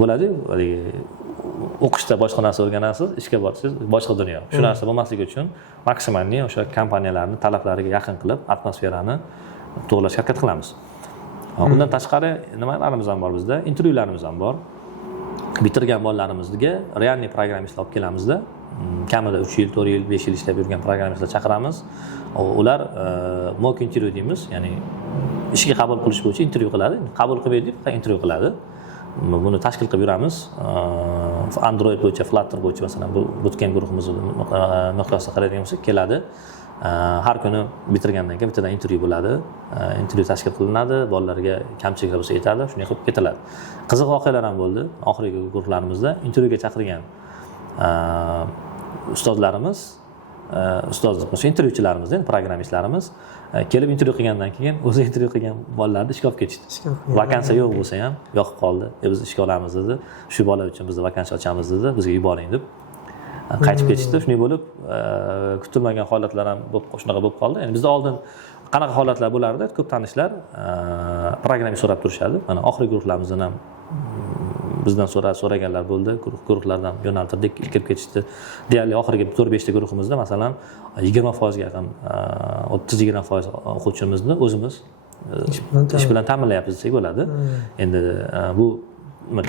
bo'ladi, o'qishda boshqa narsa o'rganasiz, ishga borsangiz boshqa dunyo. Shu narsa bo'lmasligi uchun maksimalni o'sha kompaniyalarning talablariga yaqin qilib, atmosferani to'g'rilashga harakat qilamiz. Undan tashqari nimalarimiz ham bor bizda? Intervyularimiz ham bor. Bitirgan bolalarimizga realniy programmistlar olib kelamizda, kamida 3 yil, 4 yil, 5 yil ishlab yurgan programmistlar chaqiramiz. Ular mock intervyu deymiz, ya'ni ishga qabul qilish bo'yicha intervyu qiladi. Qabul qilmaydi, faqat intervyu qiladi. Buni tashkil qilib yuramiz. Android bo'yicha, Flutter bo'yicha masalan bu bootcamp guruhimizni miqyosida qaraydigan bo'lsak, keladi. Har kuni bitirgandan keyin bittadan intervyu bo'ladi. Intervyu tashkil qilinadi, bolalarga kamchiliklar bo'lsa aytadi, shunday qilib ketiladi. Qiziq voqealar ham bo'ldi. Oxirgi guruhlarimizda intervyuga chaqirgan ustozlarimiz, intervyuchilarimiz, programmistlarimiz kelib intervyu qilgandan keyin o'zi intervyu qilgan bolalarni ishga olib ketishdi. Vakansiya yo'q bo'lsa ham yoqib qoldi. Biz ishga olamiz dedi. Shu bola uchun biz vakansiya ochamiz dedi. Bizga yuboring deb qaytib ketishdi. Shunday bo'lib, kutilmagan holatlar ham shunaqa bo'lib qoldi. Ya'ni bizda oldin qanaqa holatlar bo'lardi? Ko'p tanishlar programmist so'rab turishadi. Mana oxirgi guruhlarimizdan ham bizdan so'raganlar bo'ldi. Guruhlardan yo'naltirdik, kirib ketishdi. Deyarli oxirgi 4-5 ta guruhimizda masalan 20% ga yaqin 30-20% o'quvchimizni o'zimiz ish bilan ta'minlayapmiz desak bo'ladi. Endi bu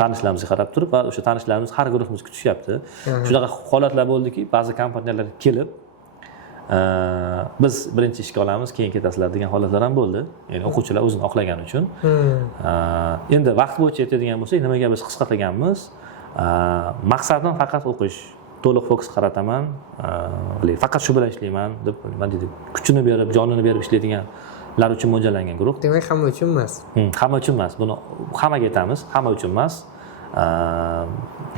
tanishlarimizga qarab turib va o'sha tanishlarimiz har guruhimiz kutishyapti. Shunaqa holatlar bo'ldiki, ba'zi kompaniyalar kelib biz birinchi ishga olamiz, keyin ketasizlar degan holatlar ham bo'ldi. Ya'ni o'quvchilar o'zini oqlagani uchun. Endi vaqt bo'yicha aytadigan bo'lsak, nimaga biz qisqa qilganmiz? Maqsadim faqat o'qish, to'liq fokus qarataman, faqat shu bilan ishlayman deb nima deydi, kuchini berib, jonini berib ishlaydiganlar uchun mo'ljallangan guruh. Demak, hamma uchun emas. Hamma uchun emas. Buni hammaga aytamiz, hamma uchun emas.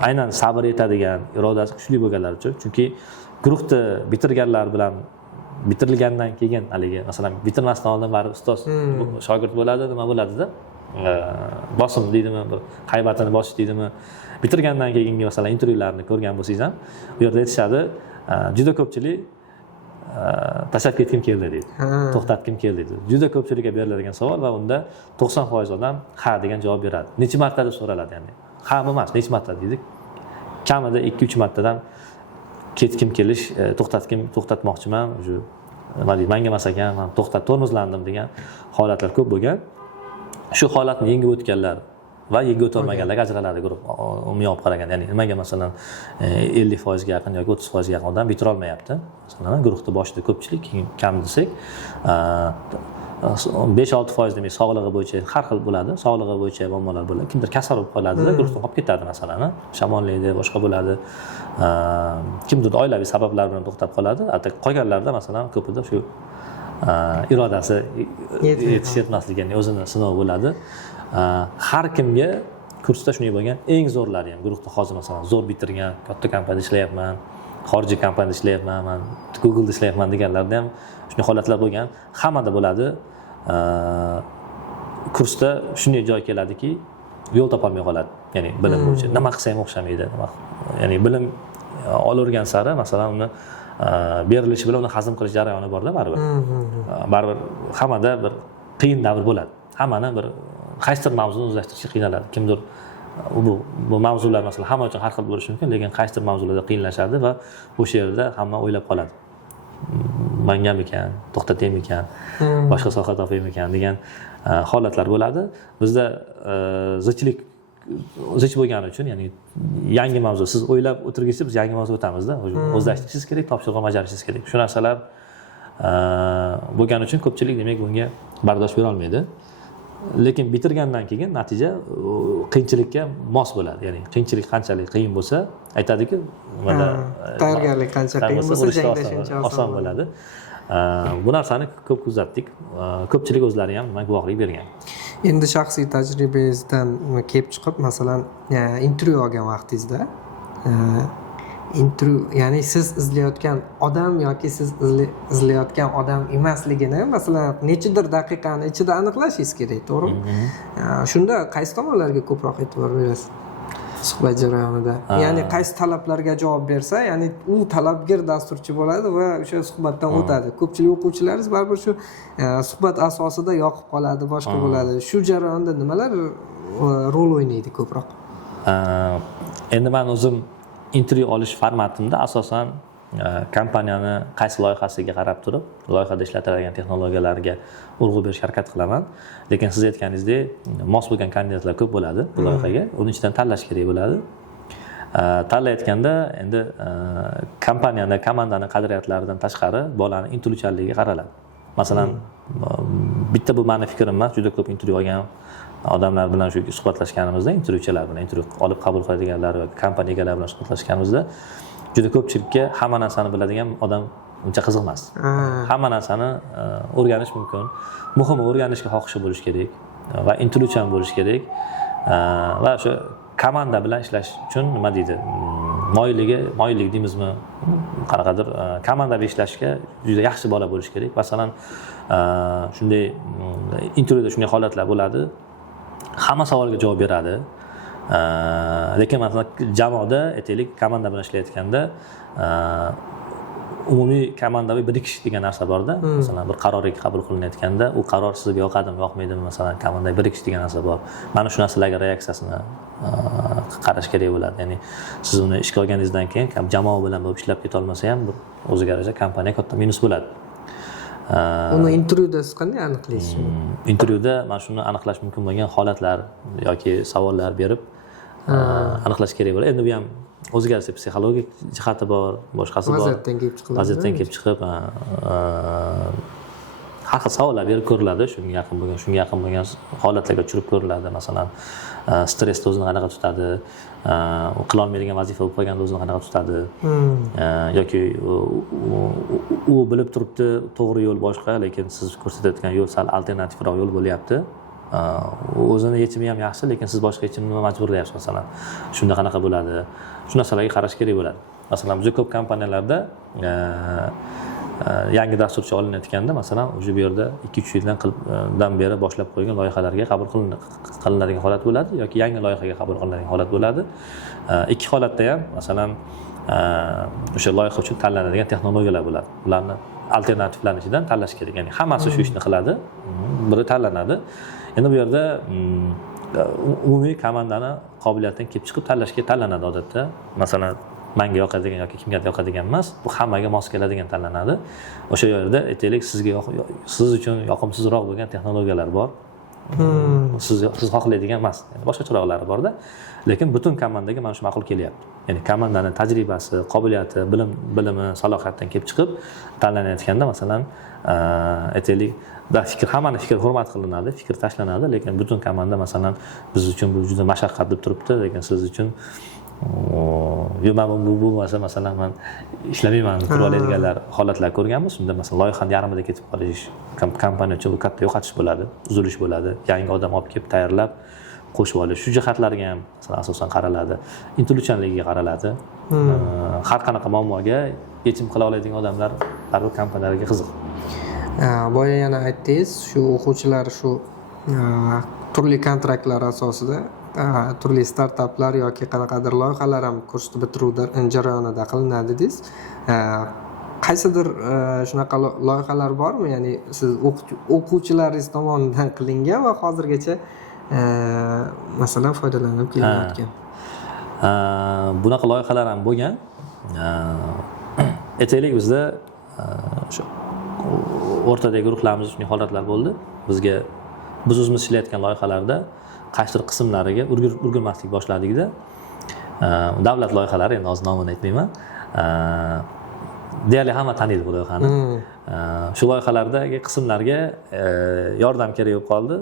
Aynan sabr etadigan, irodasi kuchli bo'lganlar uchun. Chunki guruhni bitirganlar bilan bitirilgandan keyin haligi masalan bitirmasdan oldin baribir ustoz shogird bo'ladi, nima bo'ladida, bosim deydimi, bir haybatini bosish deydimi, bitirgandan keyingi masalan intervyularni ko'rgan bo'lsangiz ham, bu yerda aytishadi, juda ko'pchilik tashlab ketgim keldi deydi, to'xtatgim keldi deydi. Juda ko'pchilikka beriladigan savol va unda 90% odam ha degan javob beradi. Necha marta deb so'raladi, ya'ni ha emas, necha marta deydi. Kamida 2-3 martadan ketgim kelish, to'xtatmoqchiman, shu nima deydi, menga emas ekan, men tormozlandim degan holatlar ko'p bo'lgan. Shu holatni yengib o'tganlar va yengib o'tolmaganlarga ajraladi guruh. Umumiy olib qaraganda, ya'ni nimaga masalan 50% ga yaqin yoki 30% ga yaqin odam bitira olmayapti. Masalan, guruhda boshida ko'pchilik, keyin kam desak, 5-6% demak sog'lig'i bo'yicha har xil bo'ladi. Sog'lig'i bo'yicha muammolar bo'ladi. Kimdir kasal bo'lib qoladi-da, guruhdan qolib ketadi masalan, shamollaydi, boshqa bo'ladi. Kimdir oilaviy sabablar bilan to'xtab qoladi. Qolganlarda masalan ko'pida shu irodasi yetishmasligi, ya'ni o'zini sinovi bo'ladi. Har kimga kursda shunday bo'lgan, eng zo'rlari ham guruhda hozir masalan zo'r bitirgan, katta kompaniyada ishlayapman, xorijiy kompaniyada ishlayapman, men Google'da ishlayapman deganlarda ham shunday holatlar bo'lgan. Hammada bo'ladi. Kursda shunday joy keladiki, yo'l topolmay qoladi. Ya'ni bilim bo'yicha nima qilsa ham o'xshamaydi. Ya'ni bilim olavergan sari masalan uni berilishi bilan uni hazm qilish jarayoni bor-da baribir. Baribir hammada bir qiyin davr bo'ladi. Hammani bir qaysidir mavzuni o'zlashtirishga qiynaladi. Kimdir bu mavzular masalan hamma uchun har xil bo'lishi mumkin, lekin qaysidir mavzularda qiyinlashadi va o'sha yerda hamma o'ylab qoladi. Mangamikan, to'xtataymikan, boshqa soha topaymikan degan holatlar bo'ladi. Bizda zich bo'lgani uchun, ya'ni yangi mavzu siz o'ylab o'tirgisiz biz yangi mavzu o'tamizda, o'zlashtirishingiz kerak, topshiriqni bajarishingiz kerak. Shu narsalar bo'lgani uchun ko'pchilik demak bunga bardosh bera olmaydi. Lekin bitirgandan keyin natija qiyinchilikka mos bo'ladi. Ya'ni qiyinchilik qanchalik qiyin bo'lsa, aytadiki, mana tayyorgarlik qancha qiyin bo'lsa, janglash shuncha oson bo'ladi. Bu narsani ko'p kuzatdik. Ko'pchilik o'zlari ham guvohlik bergan. Endi shaxsiy tajribangizdan kelib chiqib, masalan, intervyu olgan vaqtingizda, ya'ni siz izlayotgan odam yoki siz izlayotgan odam emasligini masalan nechidir daqiqani ichida aniqlashingiz kerak, to'g'rimi? Shunda qaysi tomonlarga ko'proq e'tibor berasiz suhbat jarayonida? Ya'ni qaysi talablarga javob bersa, ya'ni u talabgir dasturchi bo'ladi va o'sha suhbatdan o'tadi. Ko'pchilik o'quvchilaringiz baribir shu suhbat asosida yoqib qoladi, boshqa bo'ladi. Shu jarayonda nimalar rol o'ynaydi ko'proq? Endi men o'zim intervyu olish formatimda asosan kompaniyani qaysi loyihasiga qarab turib, loyihada ishlatiladigan texnologiyalarga urg'u berishga harakat qilaman. Lekin siz aytganingizdek, mos bo'lgan kandidatlar ko'p bo'ladi bu loyihaga. Uning ichidan tanlash kerak bo'ladi. Tanlayotganda endi komandani qadriyatlaridan tashqari bolani intiluvchanligiga qaraladi. Masalan, bitta bu meni fikrim emas, juda ko'p intervyu olgan odamlar bilan shu suhbatlashganimizda, intervyuchilar bilan intervyu olib qabul qiladiganlar va kompaniya egalari bilan suhbatlashganimizda juda ko'pchilikka hamma narsani biladigan odam uncha qiziq emas. Hamma narsani o'rganish mumkin. Muhimi o'rganishga xohishi bo'lish kerak va intiluvchan bo'lish kerak va o'sha komanda bilan ishlash uchun nima deydi? Moyillik deymizmi? Qanaqadir komandaviy ishlashga juda yaxshi bola bo'lish kerak. Masalan, shunday intervyuda shunday holatlar bo'ladi. Hamma savolga javob beradi. Lekin masalan jamoada aytaylik, komanda bilan ishlayotganda umumiy komandaviy birikish degan narsa bor-da. Masalan, bir qaror qabul qilinayotganda, u qaror sizga yoqadimi, yoqmaydimi, masalan, komandaviy birikish degan narsa bor. Mana shu narsalarga reaksiyasini qarash kerak bo'ladi. Ya'ni siz uni ishga olganingizdan keyin jamoa bilan bo'lib ishlab keta olmasa ham o'ziga yarasha kompaniya katta minus bo'ladi. Uni intervyuda siz qanday aniqlaysiz? Intervyuda mana shuni aniqlash mumkin bo'lgan holatlar yoki savollar berib aniqlash kerak bo'ladi. Endi bu ham o'zgarsa psixologik jihati bor, boshqasi bor. Vaziyatdan kelib chiqiladi. Vaziyatdan kelib chiqib, har xil savollar berib ko'riladi, shunga yaqin bo'lgan holatlarga tushirib ko'riladi. Masalan, stressda o'zini qanaqa tutadi, qila olmaydigan vazifa bo'lib qolganda o'zini qanaqa tutadi, yoki u bilib turibdi to'g'ri yo'l boshqa, lekin siz ko'rsatayotgan yo'l sal alternativroq yo'l bo'lyapti. O'zini yechimi ham yaxshi, lekin siz boshqa yechimni majburlayapsiz masalan. Shunda qanaqa bo'ladi? Shu narsalarga qarash kerak bo'ladi. Masalan, juda ko'p kompaniyalarda yangi dasturchi olinayotganda, masalan, o'sha bu yerda 2-3 yildan beri boshlab qo'ygan loyihalarga qabul qilinadigan holat bo'ladi yoki yangi loyihaga qabul qilinadigan holat bo'ladi. Ikki holatda ham, masalan, o'sha loyiha uchun tanlanadigan texnologiyalar bo'ladi. Ularni alternativlarning ichidan tanlash kerak. Ya'ni hammasi shu ishni qiladi, biri tanlanadi. Endi bu yerda umumiy komandani qobiliyatidan kelib chiqib tanlanadi odatda. Masalan, menga yoqadigan yoki kimgadir yoqadigan emas, bu hammaga mos keladigan tanlanadi. O'sha yerda aytaylik, siz uchun yoqimsizroq bo'lgan texnologiyalar bor. Siz xohlaydigan emas. Yani boshqacharoqlari bor-da. Lekin butun komandaga mana shu ma'qul kelyapti. Ya'ni komandaning tajribasi, qobiliyati, bilimi, salohiyatidan kelib chiqib tanlanayotganda, masalan, aytaylik, hammaning fikri hurmat qilinadi, fikr tashlanadi, lekin butun komanda masalan biz uchun bu juda mashaqqat deb turibdi, lekin siz uchun bu bo'lmasa, masalan, men ishlamayman deb oladiganlar holatlar ko'rganmiz. Shunda masalan loyihani yarmida ketib qolish, kompaniya uchun bu katta yo'qotish bo'ladi, uzilish bo'ladi. Yangi odam olib kelib tayyorlab qo'shib olish. Shu jihatlarga ham masalan asosan qaraladi. Intiluvchanligiga qaraladi. Har qanaqa muammoga yechim qila oladigan odamlar baribir kompaniyalarga qiziq. Boya yana aytdingiz, shu o'quvchilar shu turli kontraktlar asosida turli startaplar yoki qanaqadir loyihalar ham kursni bitiruv jarayonida qilinadi dedingiz. Qaysidir shunaqa loyihalar bormi? Ya'ni siz o'quvchilaringiz tomonidan qilingan va hozirgacha masalan foydalanib kelayotgan. Bunaqa loyihalar ham bo'lgan. Aytaylik, bizda shu o'rtadagi guruhlarimiz shunday holatlar bo'ldi. Biz o'zimiz ishlayotgan loyihalarda qaysidir qismlariga ulgurmaslik boshladikda, davlat loyihalari, endi hozir nomini aytmayman, deyarli hamma taniydi bu loyihani. Shu loyihalardagi qismlarga yordam kerak bo'lib qoldi.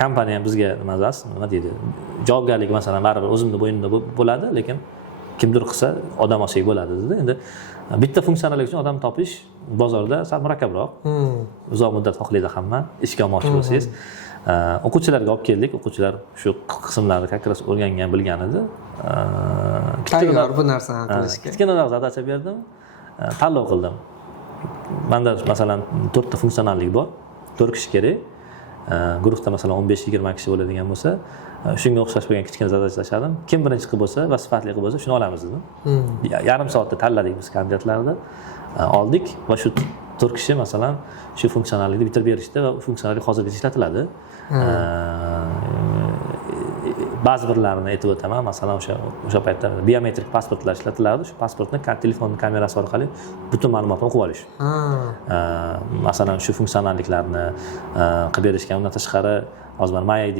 Kompaniya ham bizga nima deydi, javobgarlik masalan baribir o'zimni bo'ynimda bo'ladi, lekin kimdir qilsa odam olsak bo'ladi dedi. Endi bitta funksionallik uchun odam topish bozorda sal murakkabroq. Uzoq muddat xohlaydi hamma ishga olmoqchi bo'lsangiz. O'quvchilarga olib keldik. O'quvchilar shu qismlarni как раз o'rgangan, bilgan edi. Tayyor bu narsani qilishga. Kichkinaroq zadacha berdim. Tanlov qildim. Menda masalan 4 ta funksionallik bor. 4 kishi kerak. Guruhda masalan 15-20 kishi bo'ladigan bo'lsa, shunga o'xshash bo'lgan kichkina zadacha tashladim. Kim birinchi qilib bo'lsa va sifatli qilib bo'lsa, shuni olamiz dedim. Yarim soatda tanladik biz kandidatlarni. Oldik va shu 4 kishi masalan shu funksionallikni bitirib berishdi va funksionallik hozirgacha ishlatiladi. Ba'zi birlarini aytib o'taman, masalan o'sha paytda biometrik pasportlar ishlatilardi. Shu pasportni telefon kamerasi orqali butun ma'lumotni o'qib olish. Masalan shu funksionalliklarni qilib berishgan. Undan tashqari hozir MyID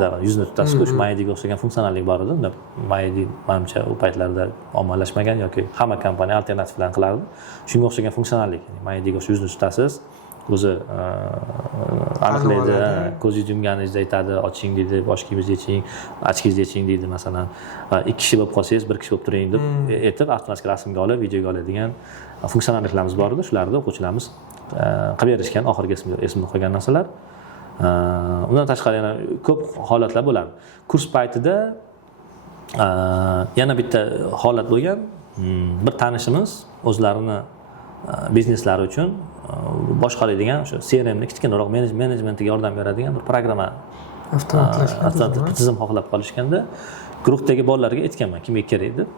da yuzni tutasiz-ku, shu MyID ga o'xshagan funksionallik bor edi. Unda MyID menimcha u paytlarda ommalashmagan yoki hamma kompaniya alternativ bilan qilardi. Shunga o'xshagan funksionallik, ya'ni MyID ga yuzni tutasiz, o'zi aniqlaydi, ko'zingizni yumganingizda aytadi, oching deydi, bosh kiyimingizni yeching, ochkingizni yeching deydi masalan. Va 2 kishi bo'lib qolsangiz 1 kishi bo'lib turing deb aytib, avtomatik rasmga olib, videoga oladigan funksionalliklarimiz bor edi. Shularni o'quvchilarimiz qilib berishgan, oxirgi esimda qolgan narsalar. Undan tashqari yana ko'p holatlar bo'ladi. Kurs paytida yana bitta holat bo'lgan. Bir tanishimiz o'zlarini bizneslari uchun boshqaradigan o'sha CRMni kichkinaroq menejmentiga yordam beradigan bir programma avtomatlashgan tizim xohlab qolishganda, guruhdagi bolalarga aytganman, kimga kerak deb.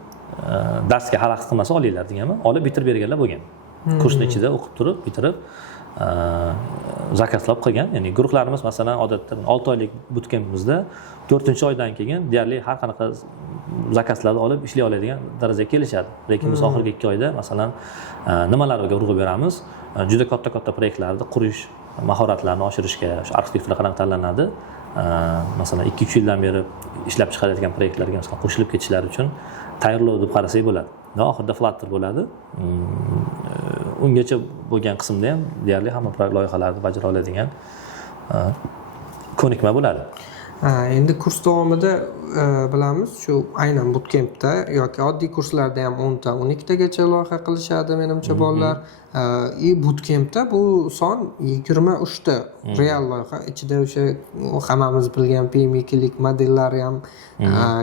Darsga xalaqit qilmasa olinglar deganman. Olib bitirib berganlar bo'lgan. Kursning ichida o'qib turib, bitirib zakazlab qilgan. Ya'ni guruhlarimiz masalan odatda 6 oylik bootcampimizda 4-oydan keyin deyarli har qanaqa zakazlarni olib ishlay oladigan darajaga kelishadi. Lekin biz oxirgi 2 oyda masalan nimalarga urg'u beramiz? Juda katta proyektlarni qurish mahoratlarini oshirishga, shu arxitektura qanaqa tanlanadi, masalan 2-3 yildan beri ishlab chiqarayotgan proyektlarga masalan qo'shilib ketishlari uchun tayyorlov deb qarasak bo'ladi. Va oxirida Flutter bo'ladi. Ungacha bo'lgan qismda ham deyarli hamma loyihalarni bajara oladigan ko'nikma bo'ladi. Endi kurs davomida bilamiz, shu aynan bootcampda yoki oddiy kurslarda ham 10 ta, 12 tagacha loyiha qilishadi menimcha bolalar. Bootcampda bu son 23 ta real loyiha. Ichida o'sha hammamiz bilgan PM2lik modellari ham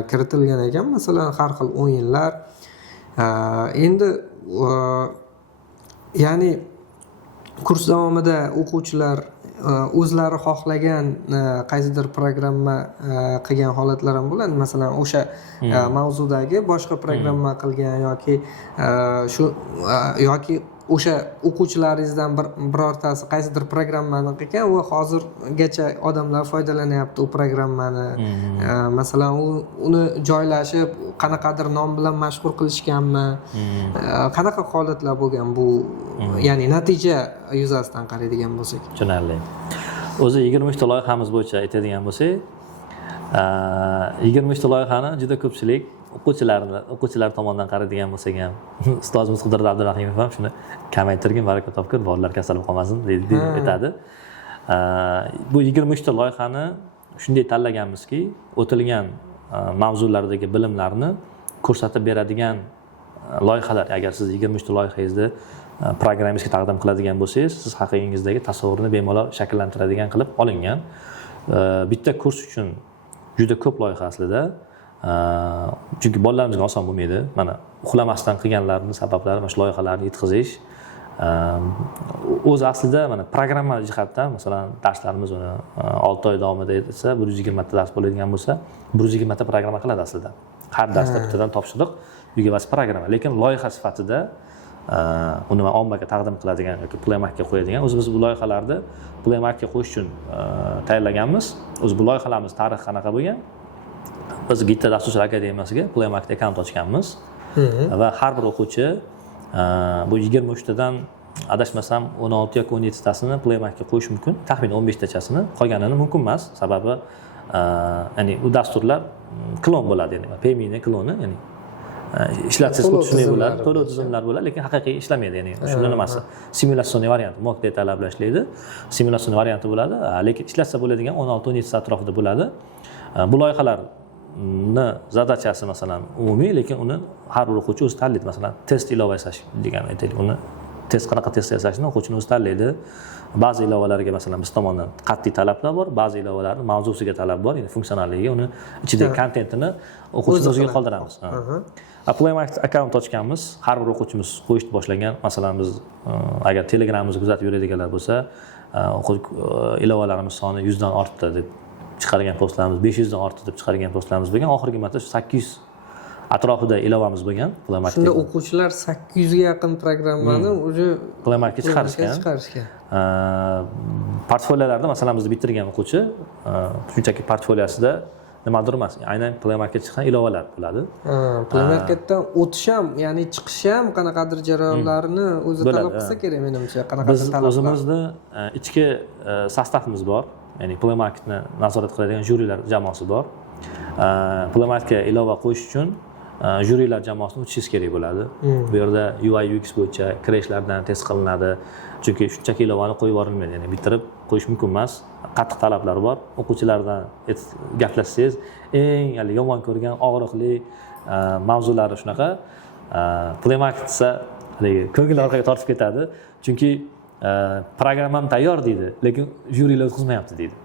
kiritilgan ekan. Masalan, har xil o'yinlar. Endi ya'ni kurs davomida o'quvchilar o'zlari xohlagan qaysidir programma qilgan holatlar ham bo'ladi. Masalan, o'sha mavzudagi boshqa programma qilgan yoki o'sha o'quvchilaringizdan birortasi qaysidir programmani qilgan va hozirgacha odamlar foydalanyapti u programmani. Masalan, uni joylashib qanaqadir nom bilan mashhur qilishganmi? Qanaqa holatlar bo'lgan bu? Ya'ni natija yuzasidan qaraydigan bo'lsak. Tushunarli. O'zi 23 ta loyihamiz bo'yicha aytadigan bo'lsak, 23 ta loyihani juda ko'pchilik o'quvchilar tomonidan qaraydigan bo'lsak ham, ustozimiz Qudrat Abdurahimov ham shuni kamaytirgin, baraka topgin, bolalar kasal bo'lib qolmasin deb aytadi. Bu 23 ta loyihani shunday tanlaganmizki, o'tilgan mavzulardagi bilimlarni ko'rsatib beradigan loyihalar. Agar siz 23 ta loyihangizni programmistga taqdim qiladigan bo'lsangiz, siz haqiqingizdagi tasavvurni bemalol shakllantiradigan qilib olingan. Bitta kurs uchun juda ko'p loyiha aslida. Chunki bolalarimizga oson bo'lmaydi. Mana uxlamasdan qilganlarning sabablari mana shu loyihalarni yetkazish. O'zi aslida mana programma jihatdan, masalan, darslarimiz uni 6 oy davomida etsa, 120 ta dars bo'ladigan bo'lsa, 120 ta programma qiladi aslida. Har darsda bittadan topshiriq, uyga bas programma. Lekin loyiha sifatida uni ommaga taqdim qiladigan yoki Playmarketga qo'yadigan. O'zi biz bu loyihalarni Playmarketga qo'yish uchun tayyorlaganmiz. O'zi bu loyihalarimiz tarixi qanaqa bo'lgan? Biz Gitda dasturchilar akademiyasiga Playmarket akkaunt ochganmiz va har bir o'quvchi bu 23 tadan adashmasam 16 yoki 17 tasini Playmarketga qo'yish mumkin. Taxminan 15 tachasini, qolganini mumkin emas. Sababi ya'ni u dasturlar klon bo'ladi, ya'ni PM'ni kloni, ya'ni ishlatsangiz tushunay bo'ladi, to'lov tizimlar bo'ladi, lekin haqiqiy ishlamaydi, ya'ni shunday nimasi. Simulyatsioniy varianti, mock datalar bilan ishlaydi. Simulyatsioniy varianti bo'ladi, lekin ishlatsa bo'ladigan 16-17 ta atrofida bo'ladi. Bu loyihalar zadachasi masalan umumiy, lekin uni har bir o'quvchi o'zi tanlaydi. Masalan, test ilova yasash degan aytaylik. Uni qanaqa test yasashni o'quvchini o'zi tanlaydi. Ba'zi ilovalarga masalan biz tomonidan qat'iy talablar bor, ba'zi ilovalarning mavzusiga talab bor, ya'ni funksionalligiga, uni ichidagi kontentini o'quvchi o'ziga qoldiramiz. Playmarket akkaunt ochganmiz, har bir o'quvchimiz qo'yishni boshlagan. Masalan, biz agar Telegramimizni kuzatib yuradiganlar bo'lsa, ilovalarimiz soni 100 dan ortdi deb chiqargan postlarimiz, 500 dan ortdi deb chiqargan postlarimiz bo'lgan. Oxirgi marta 800 atrofida ilovamiz bo'lgan Playmarket. Shunda o'quvchilar 800 ga yaqin programmani o'zi Playmarket chiqarishgan. Portfoliolarda masalan bizni bitirgan o'quvchi shunchaki portfoliosida nimadir emas, aynan Playmarket chiqqan ilovalar bo'ladi. Playmarketdan o'tish ham, ya'ni chiqish ham qanaqadir jarayonlarni o'zi talab qilsa kerak menimcha. Qanaqadir talablar. Biz o'zimizni ichki sostavimiz bor. Ya'ni Playmarketni nazorat qiladigan jurilar jamoasi bor. Playmarketga ilova qo'yish uchun jurilar jamoasini o'tishingiz kerak bo'ladi. Bu yerda UI UX bo'yicha crashlardan test qilinadi. Chunki shunchaki ilovani qo'yib yuborilmaydi, ya'ni bitirib qo'yish mumkin emas. Qattiq talablar bor. O'quvchilardan gaplashsangiz, eng yomon ko'rgan og'riqli mavzulari shunaqa. Playmarket esa ko'ngil orqaga tortib ketadi. Chunki programmam tayyor deydi, lekin jurilar o'tkazmayapti deydi.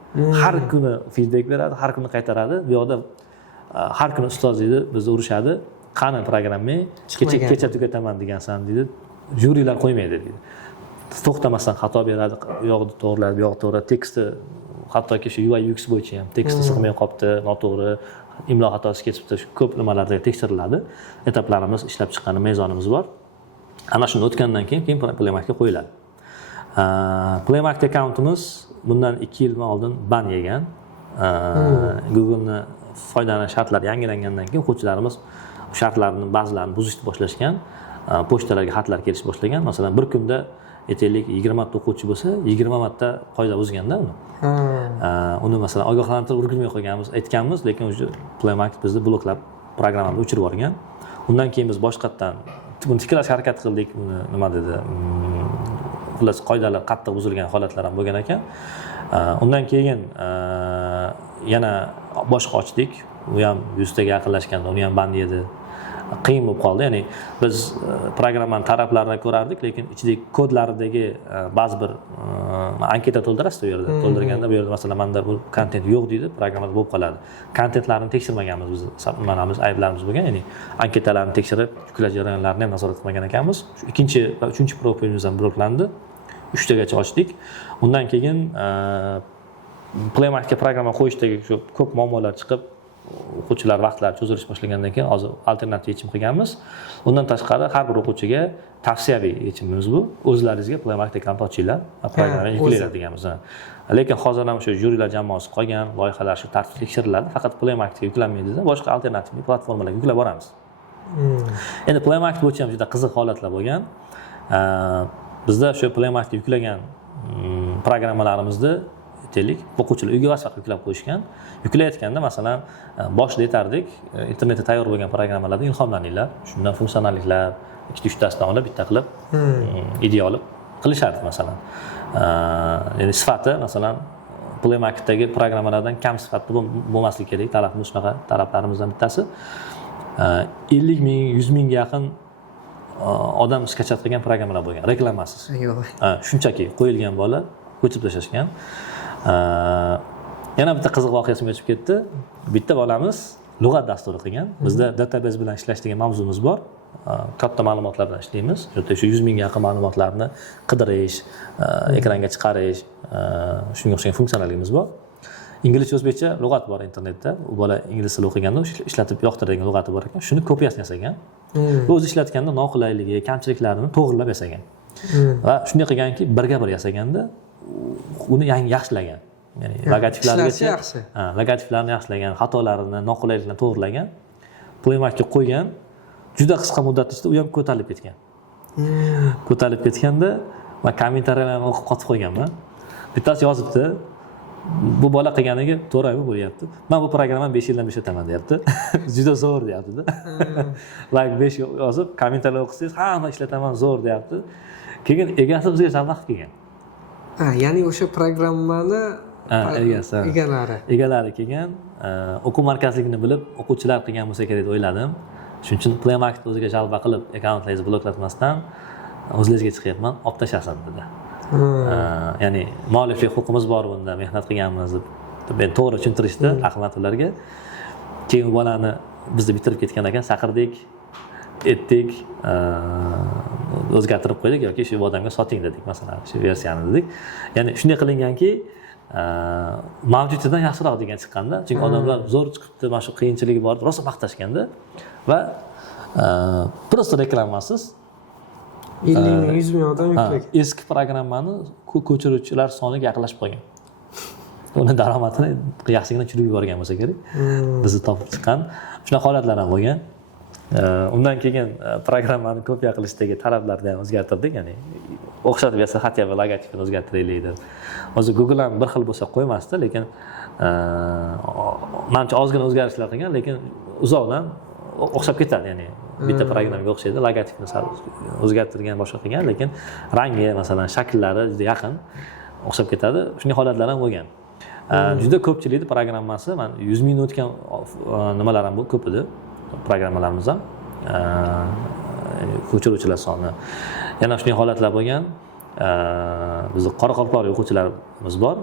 Har kuni feedback beradi, har kuni qaytaradi. Bu yoqda har kuni ustoz deydi, bizni urishadi. Qani programmang, kecha tugataman degansan deydi. Jurilar qo'ymaydi deydi. To'xtamasdan xato beradi, u yoqda to'g'riladi, bu yoqda to'g'ri, teksti hattoki shu UI UX bo'yicha ham teksti sig'may qolibdi, noto'g'ri, imlo xatosi ketibdi, shu ko'p nimalarda tekshiriladi. Etaplarimiz, ishlab chiqqan mezonimiz bor. Ana shuni o'tgandan keyin Playmarketga qo'yiladi. Playmarket akkauntimiz bundan 2 yil oldin ban yegan. Google'ni foydalanish shartlari yangilangandan keyin o'quvchilarimiz shartlarning ba'zilarini buzishni boshlashgan. Pochtalarga xatlar kelishni boshlagan. Masalan, bir kunda aytaylik 20 marta o'quvchi bo'lsa 20 marta qoida buzganda uni. Uni masalan ogohlantirib o'rgilmay qo'yganmiz, aytganmiz, lekin o'sha PlayMarket bizni bloklab programmani o'chirib yuborgan. Undan keyin biz boshqatdan buni tiklash harakat qildik. Uni nima dedi? Xullas qoidalar qattiq buzilgan holatlar ham bo'lgan ekan. Undan keyin yana boshqa ochdik. U ham 100 taga yaqinlashganda uni ham band edi. Qiyin bo'lib qoldi. Ya'ni biz programmani taraflarini ko'rardik, lekin ichidagi kodlaridagi ba'zi bir anketa to'ldirasiz u yerda. To'ldirganda bu yerda masalan menda bu kontent yo'q deydi, programmada bo'lib qoladi. Kontentlarni tekshirmaganmiz biz, manamiz ayblarimiz bo'lgan. Ya'ni anketalarni tekshirib, yuklash jarayonlarini ham nazorat qilmagan ekanmiz. Shu ikkinchi va uchinchi profilimiz ham bloklandi. 3 tagacha ochdik. Undan keyin PlayMarketga programma qo'yishdagi shu ko'p muammolar chiqib, o'quvchilar vaqtlari cho'zilish boshlagandan keyin hozir alternativ yechim qilganmiz. Undan tashqari har bir o'quvchiga tavsiyaviy yechimimiz bu. O'zlaringizga PlayMarket akkaunt ochinglar, programmani yuklanglar deganmiz. Lekin hozir ham o'sha jurilar jamoasi qolgan, loyihalar shu tartibda tekshiriladi. Faqat PlayMarketga yuklanmaydi-da, boshqa alternativ platformalarga yuklab boramiz. Endi PlayMarket bo'yicha ham juda qiziq holatlar bo'lgan. Bizda shu PlayMarketga yuklagan programmalarimizni aytaylik, o'quvchilar uyga vaqt yuklab qo'yishgan. Yuklayotganda masalan boshida aytardik, internetda tayyor bo'lgan programmalardan ilhomlaninglar. Shundan funksionalliklar 2-3 tasidan olib bitta qilib ideya olib qilishardi masalan. Ya'ni sifati masalan PlayMarketdagi programmalardan kam sifatli bo'lmasligi kerak. Talabimiz shunaqa, talablarimizdan bittasi 50 ming, 100 mingga yaqin odam skachat qilgan programmalar bo'lgan, reklamasiz. Shunchaki qo'yilgan bola ko'chib tashlashgan. Yana bitta qiziq voqea esimga tushib ketdi. Bitta bolamiz lug'at dasturi qilgan. Bizda database bilan ishlash degan mavzumuz bor. Katta ma'lumotlar bilan ishlaymiz. Shu 100 mingga yaqin ma'lumotlarni qidirish, ekranga chiqarish, shunga o'xshagan funksiyonalligimiz bor. Inglizcha, o'zbekcha lug'at bor internetda. U bola ingliz tilida o'qiganda ishlatib yoqtiradigan lug'ati bor ekan. Shuni kopiyasini yasagan. Va o'zi ishlatganda noqulayligi, kamchiliklarini to'g'rilab yasagan. Va shunday qilganki, birga bir yasaganda uni yangi yaxshilagan. Ya'ni logotiplargacha logotiplarni yaxshilagan, xatolarini, noqulayliklarni to'g'rilagan. PlayMarketga qo'ygan. Juda qisqa muddat ichida u ham ko'tarilib ketgan. Ko'tarilib ketganda men kommentariyalarni o'qib qotib qo'yganman. Bittasi yozibdi, bu bola qilganiga to'g'ri bo'lyapti. Men bu programmani 5 yildan ishlataman deyapti. Juda zo'r deyapti-da. Like 5 yozib, kommentariyalar o'qisangiz, hamma ishlataman zo'r deyapti. Keyin egasi bizga javob qilgan. Ya'ni o'sha programmani egalari kelgan, o'quv markazligini bilib, o'quvchilar qilgan bo'lsa kerak deb o'yladim. Shuning uchun PlayMarket o'ziga jalba qilib, akkauntlaringizni bloklatmasdan o'zingizga chiqyapman, olib tashlasin dedi. Ya'ni mualliflik huquqimiz bor bunda, mehnat qilganmiz deb men to'g'ri tushuntirishdi rahmat ularga. Keyin bolani bizni bitirib ketgan ekan, chaqirdik, etdik, o'zgartirib qo'ydik yoki shu odamga soting dedik, masalan, shu versiyani dedik. Ya'ni shunday qilinganki, mavjudidan yaxshiroq degan chiqqanda, chunki odamlar zo'r chiqibdi, mana shu qiyinchiligi bor, rosa maqtashganda va prosta reklamasiz 50 ming, 100 ming odam yuklagan. Eski programmani ko'chiruvchilar soniga yaqinlashib qolgan. Uni daromadini yaxshigina tushirib yuborgan bo'lsa kerak. Bizni topib chiqqan shunaqa holatlar ham bo'lgan. Undan keyin programmani kopiya qilishdagi talablarni ham o'zgartirdik, ya'ni o'xshatib yasa xatya va logotipini o'zgartiraylik deb. Hozir Google ham bir xil bo'lsa qo'ymasdi, lekin menimcha ozgina o'zgarishlar qilgan, lekin uzoqdan o'xshab ketadi, ya'ni bitta programmaga o'xshaydi, logotipni o'zgartirgan, boshqa qilgan, lekin rangi, masalan, shakllari juda yaqin o'xshab ketadi. Shunday holatlar ham bo'lgan. Juda ko'pchilikning programmasi, men 100 mingni o'tgan nimalar ham ko'p edi. Programmalarimiz ham ko'chiruvchilar soni. Yana shunday holatlar bo'lgan. Bizning qoraqalpoqlik o'quvchilarimiz bor.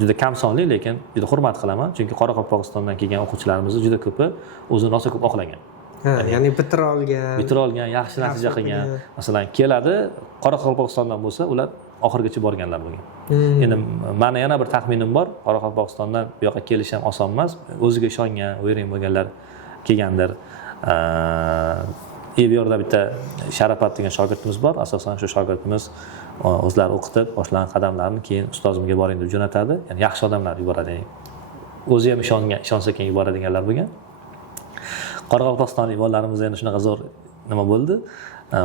Juda kam sonli, lekin juda hurmat qilaman, chunki Qoraqalpog'istondan kelgan o'quvchilarimiz juda ko'pi o'zini rosa ko'p oqlagan. Ya'ni bitira olgan, yaxshi natija qilgan. Masalan, keladi, Qoraqalpog'istondan bo'lsa, ular oxirgacha borganlar bo'lgan. Endi meni yana bir taxminim bor, Qoraqalpog'istondan bu yoqqa kelish ham oson emas. O'ziga ishongan, o'yring bo'lganlar kelgandir. Bu yerda bitta Sharafat degan shogirdimiz bor. Asosan shu shogirdimiz o'zlari o'qitib, boshlagan qadamlarini keyin ustozimga boring deb jo'natadi. Ya'ni yaxshi odamlar yuboradi. Ya'ni o'zi ham ishonsa keyin yuboradiganlar bo'lgan. Qoraqalpog'istonlik bolalarimiz endi shunaqa zo'r nima bo'ldi?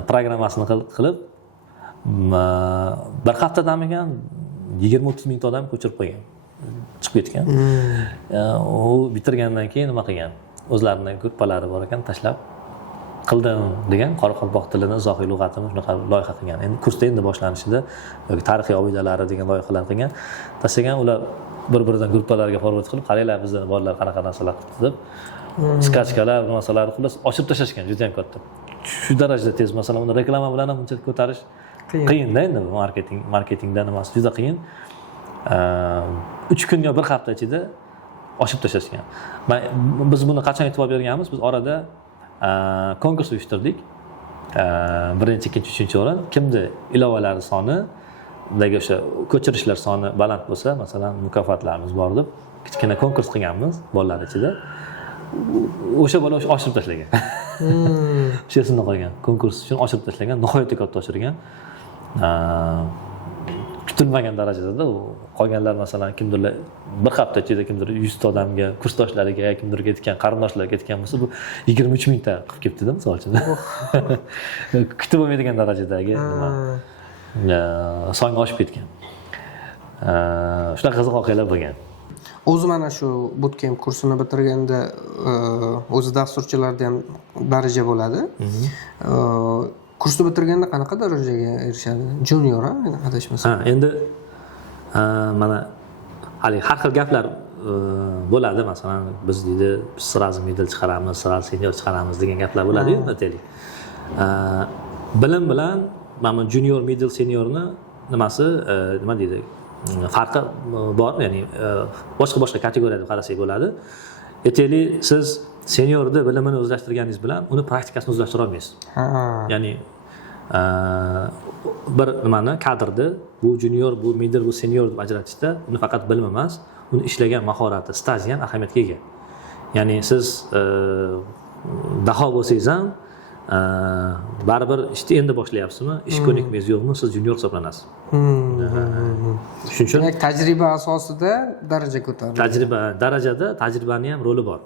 Programmasini qilib bir haftadan ekan 20-30 mingta odam ko'chirib qo'ygan, chiqib ketgan. U bitirgandan keyin nima qilgan? O'zlarining gruppalari bor ekan, tashlab qildim degan qoraqalpoq tilini, izohiy lug'atini shunaqa loyiha qilgan. Endi kursda endi boshlanishida yoki tarixiy obidalari degan loyihalar qilgan. Tashlagan ular bir-biridan gruppalarga forward qilib, qaranglar bizning bolalar qanaqa narsalar qildi deb skachkalar, bu narsalarni xullas ochib tashlashgan juda ham katta. Shu darajada tez, masalan, uni reklama bilan ham uncha ko'tarish qiyin-da endi marketingda nimasi juda qiyin. 3 kun yo 1 hafta ichida ochib tashlashgan. Biz buni qachon e'tibor berganmiz? Biz orada konkurs uyushtirdik. Birinchi, ikkinchi, uchinchi o'rin. Kimda ilovalari soni dagi o'sha ko'chirishlar soni baland bo'lsa, masalan, mukofotlarimiz bor deb kichkina konkurs qilganmiz bolalar ichida. O'sha bola oshirib tashlagan. O'sha esimda qolgan. Konkurs uchun oshirib tashlagan, nihoyatda katta oshirgan. Kutilmagan darajada u qolganlar masalan kimdirlar bir hafta ichida kimdir 100 ta odamga, kursdoshlariga, kimdirga ketgan, qarindoshlarga ketgan bo'lsa, bu 23 mingta qilib ketdi-da, misol uchun. Kutib bo'lmaydigan darajadagi nima songa oshib ketgan. Shunaqa qiziq voqealar bo'lgan. O'zi mana shu bootcamp kursini bitirganda o'zi dasturchilarda ham daraja bo'ladi. Kursni bitirganda qanaqa darajaga erishadi? Junior, meni adashmasam. Endi mana hali har xil gaplar bo'ladi. Masalan, biz deydi, sразу middle chiqaramiz, sразу senior chiqaramiz degan gaplar bo'ladi-yu, aytaylik. Bilim bilan mana junior, middle, seniorni nimasi, nima deydi? Farqi bor, ya'ni boshqa kategoriyada qarasak bo'ladi. Aytaylik, siz seniorni bilimini o'zlashtirganingiz bilan uni praktikasini o'zlashtira olmaysiz. Ya'ni bir nimani kadrni bu junior, bu middle, bu senior deb ajratishda uni faqat bilim emas, uni ishlagan mahorati, staji ham ahamiyatga ega. Ya'ni siz daho bo'lsangiz ham baribir ishni endi boshlayapsizmi, ish ko'nikmangiz yo'qmi, siz junior hisoblanasiz. Shuning uchun tajriba asosida daraja ko'tariladi. Tajriba darajada tajribaning ham roli bor.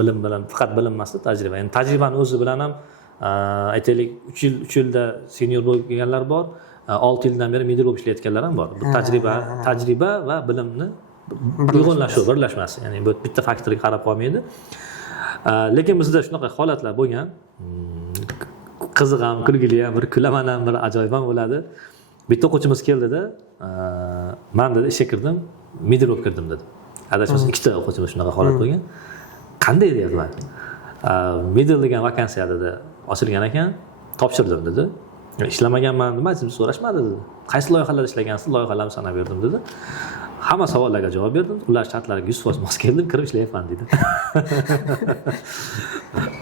Bilim bilan faqat bilim emas, tajriba. Ya'ni tajribani o'zi bilan ham aytaylik 3 yilda senior bo'lganlar bor, 6 yildan beri middle bo'lib ishlayotganlar ham bor. Bu tajriba va bilimni uyg'unlashuv, birlashmasi. Ya'ni bu bitta faktorga qarab qolmaydi. Lekin bizda shunaqa holatlar bo'lgan. Qiziq ham, kulgili ham, bir kulaman ham, bir ajoyib ham bo'ladi. Bitta o'quvchimiz keldida, men dedi, ishga kirdim, middle bo'lib kirdim dedi. Adashmasam ikkita o'quvchimiz shunaqa holat bo'lgan. Qanday deyapman? Middle degan vakansiya dedi, ochilgan ekan, topshirdim dedi. Ishlamaganman, nima deb so'rashmadi dedi. Qaysi loyihalarda ishlagansiz? Loyihalarni sanab berdim dedi. Hamma savollarga javob berdim. Ular shartlariga 100% mos keldim, kirib ishlayapman dedi.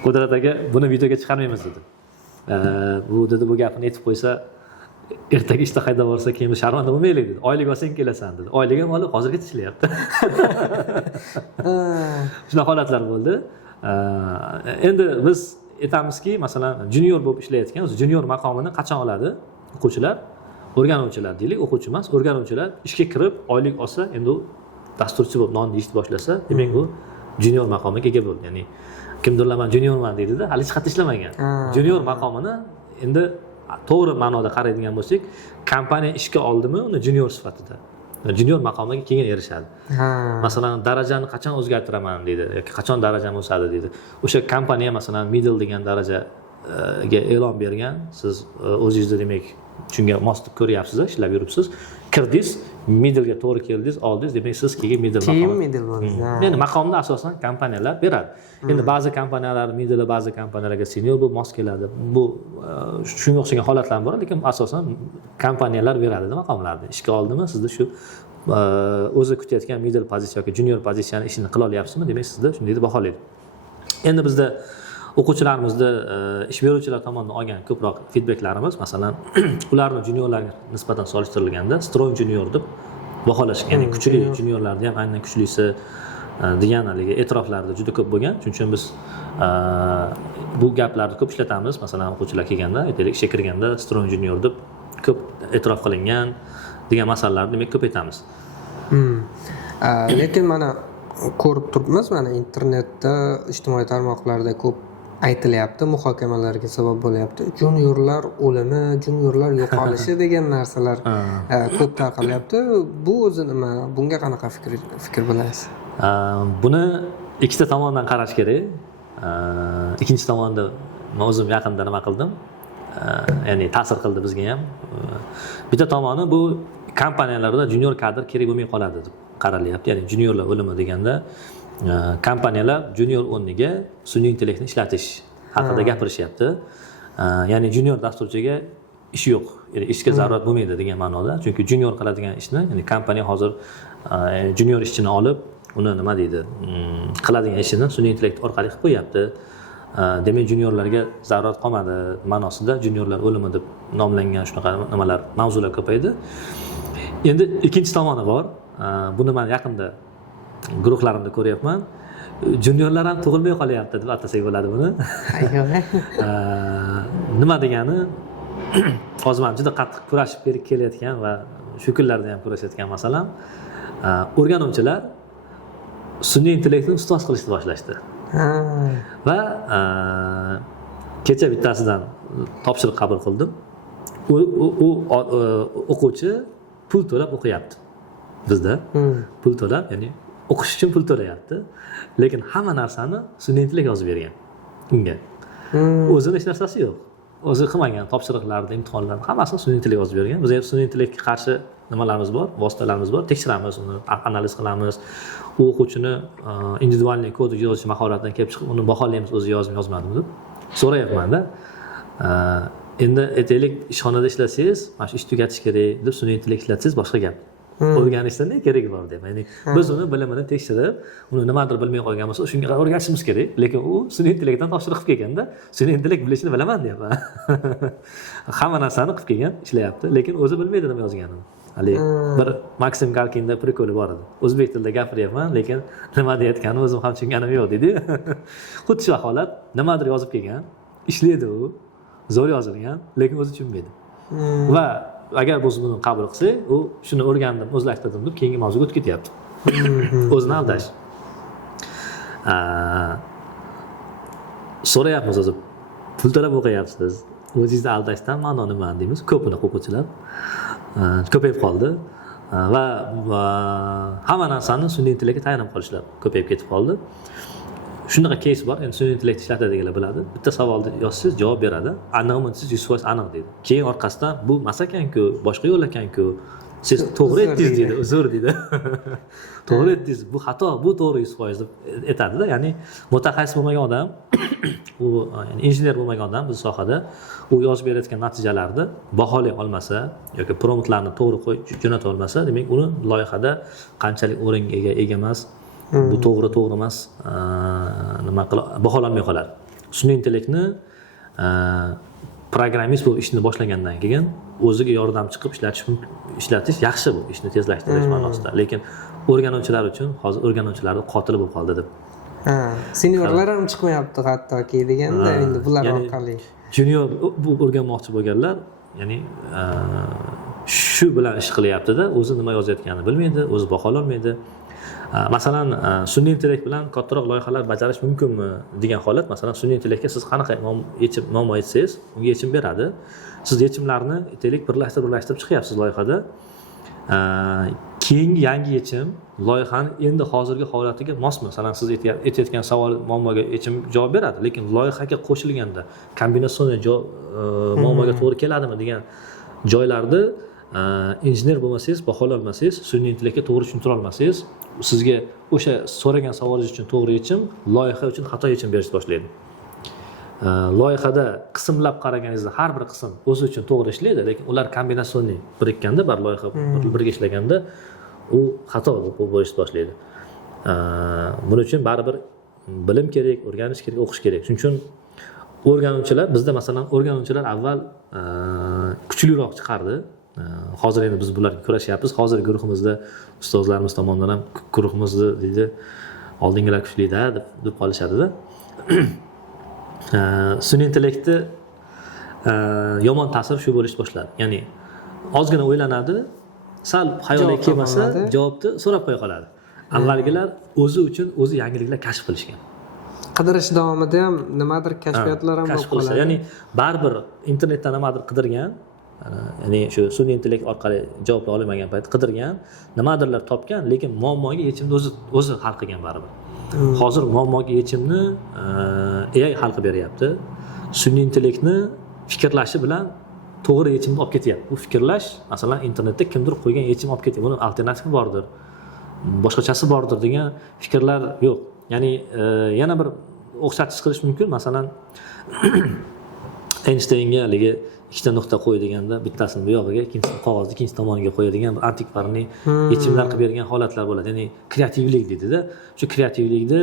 Qudrat aka, buni videoga chiqarmaymiz dedi. Bu dedi, bu gapini aytib qo'ysa, ertaga ishda qayda borsa, keyin sharmanda bo'lmaylik dedi. Oylik olsang kelasan dedi. Oylik ham olib, hozirgacha ishlayapti. Shunaqa holatlar bo'ldi. Endi biz aytamizki, masalan, junior bo'lib ishlayotgan, o'zi junior maqomini qachon oladi o'quvchilar? O'rganuvchilar deylik, o'quvchi emas, o'rganuvchilar ishga kirib oylik olsa, endi u dasturchi bo'lib non yeyishni boshlasa, demak u junior maqomiga ega bo'ldi. Ya'ni kimdirlar men juniorman deydi-da, hali hech qayerda ishlamagan. Junior maqomini endi to'g'ri ma'noda qaraydigan bo'lsak, kompaniya ishga oldimi, uni junior sifatida, junior maqomiga keyin erishadi. Masalan, darajani qachon o'zgartiraman deydi yoki qachon darajam o'sadi deydi. O'sha kompaniya masalan middle degan darajaga e'lon bergan, siz o'zingizda demak shunga mos ko'ryapsiz, ishlab yuribsiz, kirdingiz, middlega to'g'ri keldingiz, oldingiz, demak siz keyin middle maqomi. Keyin middle bo'ldingiz. Endi maqomni asosan kompaniyalar beradi. Endi ba'zi kompaniyalar middle, ba'zi kompaniyalarga senior bo'lib mos keladi. Bu shunga o'xshagan holatlar bor, lekin asosan kompaniyalar beradi maqomlarni. Ishga oldimi, sizda shu o'zi kutayotgan middle pozitsiya yoki junior pozitsiyani ishini qila olyapsizmi, demak sizda shunday deb baholaydi. Endi bizda o'quvchilarimizni ish beruvchilar tomonidan olgan ko'proq feedbacklarimiz, masalan, ularni juniorlarga nisbatan solishtirilganda strong junior deb baholashgan, ya'ni kuchli juniorlarni ham aynan kuchlisi degan haligi e'tiroflarda juda ko'p bo'lgan. Shuning uchun biz bu gaplarni ko'p ishlatamiz. Masalan, o'quvchilar kelganda, aytaylik, ishga kirganda strong junior deb ko'p e'tirof qilingan degan masalalarni demak ko'p aytamiz. Lekin mana ko'rib turibmiz, mana internetda, ijtimoiy tarmoqlarda ko'p aytilyapti, muhokamalarga sabab bo'lyapti. Juniorlar o'limi, juniorlar yo'qolishi degan narsalar ko'p tarqalyapti. Bu o'zi nima? Bunga qanaqa fikr bilasiz? Buni ikkita tomondan qarash kerak. Ikkinchi tomonda men o'zim yaqinda nima qildim? Ya'ni ta'sir qildi bizga ham. Bitta tomoni bu kompaniyalarda junior kadr kerak bo'lmay qoladi deb qaralyapti. Ya'ni juniorlar o'limi deganda kompaniyalar junior o'rniga sun'iy intellektni ishlatish haqida gapirishyapti. Ya'ni junior dasturchiga ish yo'q, ya'ni ishga zarurat bo'lmaydi degan ma'noda. Chunki junior qiladigan ishni, ya'ni kompaniya hozir junior ishchini olib, uni nima deydi, qiladigan ishini sun'iy intellekt orqali qilib qo'yapti. Demak, juniorlarga zarurat qolmadi ma'nosida juniorlar o'limi deb nomlangan shunaqa nimalar, mavzular ko'paydi. Endi ikkinchi tomoni bor. Buni men yaqinda guruhlarimda ko'ryapman. Juniorlar ham tug'ilmay qolyapti deb atasak bo'ladi buni. Nima degani? Hozir men juda qattiq kurashib kelayotgan va shu kunlarda ham kurashayotgan masalan, o'rganuvchilar sun'iy intellektni ustoz qilishni boshlashdi. Va kecha bittasidan topshiriq qabul qildim. U o'quvchi pul to'lab o'qiyapti. Bizda pul to'lab, ya'ni o'qish uchun pul to'layapti. Lekin hamma narsani sun'iy intellekt yozib bergan unga. O'zini hech narsasi yo'q. O'zi qilmagan topshiriqlarni, imtihonlarni hammasini sun'iy intellekt yozib bergan. Biz ham sun'iy intellektga qarshi nimalarimiz bor, vositalarimiz bor, tekshiramiz, uni analiz qilamiz. U o'quvchini individualniy kod yozish mahoratidan kelib chiqib, uni baholaymiz, o'zi yozmadimi deb so'rayapman-da. Endi aytaylik, ishxonada ishlasangiz, mana shu ish tugatish kerak deb sun'iy intellekt ishlatsangiz boshqa gap. O'rganishda ne keragi bor deb. Ya'ni biz uni bilimini tekshirib, uni nimadir bilmay qolgan bo'lsa, shunga o'rganishimiz kerak. Lekin u sun'iy intellektdan topshiriq qilib kelganda, sun'iy intellekt bilishini bilaman deyapman. Hamma narsani qilib kelgan, ishlayapti, lekin o'zi bilmaydi nima yozganini. Hali bir Maxim Galkinda prikoli bor edi. O'zbek tilida gapiryapman, lekin nima deyotganini o'zim ham tushunganim yo'q dedi. Xuddi shu holat, nimadir yozib kelgan, ishlaydi u, zo'r yozilgan, lekin o'zi tushunmaydi. Va agar biz buni qabul qilsak, u shuni o'rgandim, o'zlashtirdim deb keyingi mavzuga o'tib ketyapti. O'zini aldash. So'rayapmiz o'zi, pul to'lab o'qiyapsiz. O'zingizni aldashdan ma'no nima deymiz? Ko'pini o'quvchilar ko'payib qoldi va hamma narsani sun'iy intellektga tayanib qolishlar ko'payib ketib qoldi. Shunaqa case bor, endi sun'iy intellekt ishlatadiganlar biladi. Bitta savolni yozsangiz javob beradi. Aniqmi desiz 100% aniq deydi. Keyin orqasidan bu emas ekan-ku, boshqa yo'l ekan-ku. Siz to'g'ri aytdingiz deydi, uzr deydi. To'g'ri aytdingiz, bu xato, bu to'g'ri 100% deb aytadi-da. Ya'ni mutaxassis bo'lmagan odam, u ya'ni injener bo'lmagan odam biz sohada u yozib berayotgan natijalarni baholay olmasa yoki promptlarni to'g'ri jo'nata olmasa, demak uni loyihada qanchalik o'ringa ega emas, bu to'g'ri emas, nima qilib baholanmay qoladi. Sun'iy intellektni programmist bo'lib ishni boshlagandan keyin o'ziga yordamchi qilib ishlatish yaxshi, bu ishni tezlashtirish ma'nosida. Lekin o'rganuvchilar uchun hozir o'rganuvchilarning qotili bo'lib qoldi deb. Seniorlar ham chiqmayapti hattoki deganda endi bular orqali. Junior bu o'rganmoqchi bo'lganlar, ya'ni shu bilan ish qilyapti-da, o'zi nima yozayotganini bilmaydi, o'zi bahololmaydi. Masalan, sun'iy intellekt bilan kattaroq loyihalar bajarish mumkinmi degan holat, masalan, sun'iy intellektga siz qanaqa muammo aytsangiz, unga yechim beradi. Siz yechimlarni aytaylik birlashtirib chiqyapsiz loyihada. Keyingi yangi yechim loyihani endi hozirgi holatiga mosmi? Masalan, siz aytayotgan savol muammoga yechim javob beradi, lekin loyihaga qo'shilganda kombinatsion muammoga to'g'ri keladimi degan joylarda injener bo'lmasangiz, bahololmasangiz, sun'iy intellektga to'g'ri tushuntira olmasangiz, sizga o'sha so'ragan savolingiz uchun to'g'ri yechim, loyiha uchun xato yechim berishni boshlaydi. Loyihada qismlab qaraganingizda har bir qism o'zi uchun to'g'ri ishlaydi, lekin ular kombinatsionniy birikkanda, bir loyiha birga ishlaganda u xato bo'lishni boshlaydi. Buning uchun baribir bilim kerak, o'rganish kerak, o'qish kerak. Shuning uchun o'rganuvchilar, bizda masalan o'rganuvchilar avval kuchliroq chiqardi. Hozir endi biz bularga kurashyapmiz. Hozir guruhimizda ustozlarimiz tomonidan ham guruhimizni deydi, oldingilar kuchli-da deb qolishadi-da. Sun'iy intellektni yomon ta'siri shu bo'lishni boshladi. Ya'ni ozgina o'ylanadi, sal xayoliga kelmasa javobni so'rab qo'ya qoladi. Avvalgilar o'zi uchun o'zi yangiliklar kashf qilishgan. qidirish davomida ham nimadir kashfiyotlar ham bo'lib qoladi. Ya'ni baribir internetdan nimadir qidirgan, ya'ni shu sun'iy intellekt orqali javob olmagan payt qidirgan, nimadirlar topgan, lekin muammoga yechimni o'zi hal qilgan baribir. Hozir muammoga yechimni AI hal qilib beryapti. Sun'iy intellektni fikrlashi bilan to'g'ri yechimni olib ketyapti. Bu fikrlash, masalan, internetda kimdir qo'ygan yechim olib ketyapti. Buni alternativi bordir, boshqachasi bordir degan fikrlar yo'q. Ya'ni yana bir o'xshatish qilish mumkin. Masalan, Einsteinga haligi ikkita nuqta qo'y deganda bittasini bu yog'iga, ikkinchisini qog'ozni ikkinchi tomoniga qo'yadigan bir antikvarniy yechimlar qilib bergan holatlar bo'ladi. Ya'ni kreativlik deydi-da. Shu kreativlikni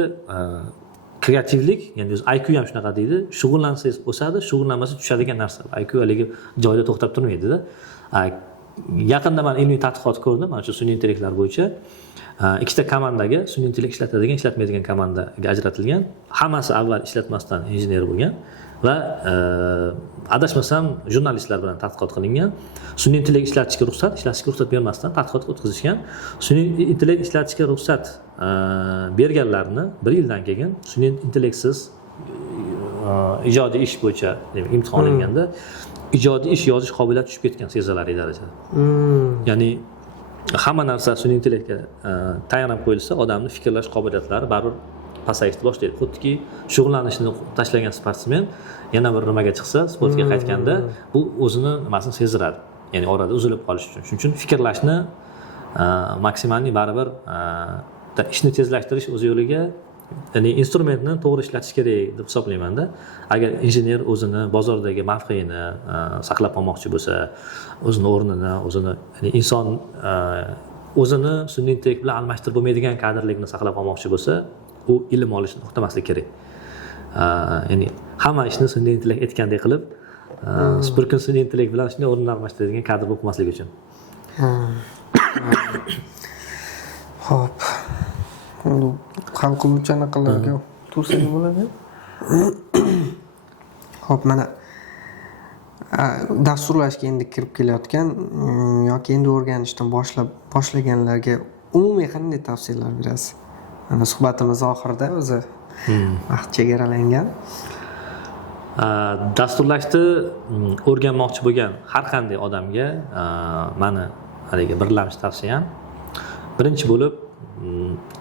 kreativlik, ya'ni o'z IQ ham shunaqa deydi. Shug'ullansangiz o'sadi, shug'ullanmasa tushadigan narsa. IQ haligi joyida to'xtab turmaydi-da. Yaqinda men ilmiy tadqiqot ko'rdim, mana shu sun'iy intellektlar bo'yicha. Ikkita komandaga sun'iy intellekt ishlatadigan, ishlatmaydigan komandaga ajratilgan. Hammasi avval ishlatmasdan injener bo'lgan va adashmasam jurnalistlar bilan tadqiqot qilingan. Sun'iy intellekt ishlatishga ruxsat bermasdan tadqiqot o'tkazishgan. Sun'iy intellekt ishlatishga ruxsat berganlarni 1 yildan keyin sun'iy intellektsiz ijodiy ish bo'yicha imtihon olinganda ijodiy ish yozish qobiliyati tushib ketgan sezilarli darajada. Ya'ni hamma narsa sun'iy intellektga tayyorlab qo'yilsa, odamning fikrlash qobiliyatlari baribir pasayishni boshlaydi. Xuddiki shug'ullanishni tashlagan sportsmen yana bir nimaga chiqsa, sportga qaytganda bu o'zini nimasini sezdiradi. Ya'ni orada uzilib qolish uchun. Shuning uchun fikrlashni maksimalni baribir ishni tezlashtirish o'z yo'liga, ya'ni instrumentni to'g'ri ishlatish kerak deb hisoblayman-da. Agar injener o'zini bozordagi mavqeini saqlab qolmoqchi bo'lsa, o'zini o'rnini, o'zini, ya'ni inson o'zini sun'iy intellekt bilan almashtirib bo'lmaydigan kadrlikni saqlab qolmoqchi bo'lsa, u ilm olishni to'xtamaslik kerak. Ya'ni hamma ishni sun'iy intellekt aytgandek qilib, spirkin sun'iy intellekt bilan shunday o'rnini almashtiradigan kadr bo'lib qolmaslik uchun. Xo'p. Hal qiluvchi anaqalarga tursak bo'ladi. Xo'p, mana dasturlashga endi kirib kelayotgan yoki endi o'rganishdan boshlaganlarga umumiy qanday tavsiyalar berasiz? Mana suhbatimiz oxirida o'zi vaqt chegaralangan. Dasturlashni o'rganmoqchi bo'lgan har qanday odamga meni haligi birlamchi tavsiyam, birinchi bo'lib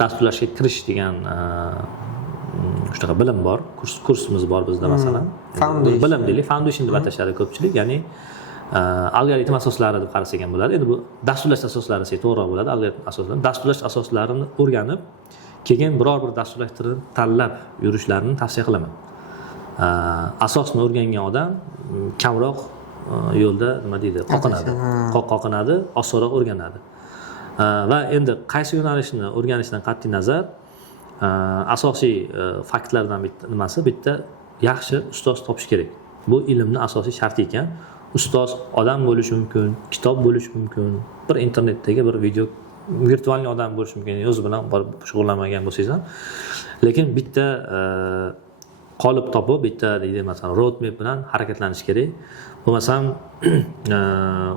dasturlashga kirish degan shunaqa bilim bor, kursimiz bor bizda masalan. Bilim deylik, foundation deb atashadi ko'pchilik, ya'ni algoritm asoslari deb qarasak ham bo'ladi. Endi bu dasturlash asoslari desak to'g'riroq bo'ladi. Algoritm asoslari, dasturlash asoslarini o'rganib, keyin biror bir dasturlashni tanlab yurishlarini tavsiya qilaman. Asosni o'rgangan odam kamroq yo'lda nima deydi, qoqinadi, osonroq o'rganadi. Va endi qaysi yo'nalishni o'rganishdan qat'iy nazar asosiy faktlardan bitta yaxshi ustoz topish kerak. Bu ilmning asosiy sharti ekan. Ustoz odam bo'lishi mumkin, kitob bo'lishi mumkin, bir internetdagi bir video, virtual odam bo'lishi mumkin, o'zi bilan shug'ullanmagan bo'lsangiz ham. Lekin bitta qolip topib, bitta deydi masalan roadmap bilan harakatlanish kerak. Bo'lmasam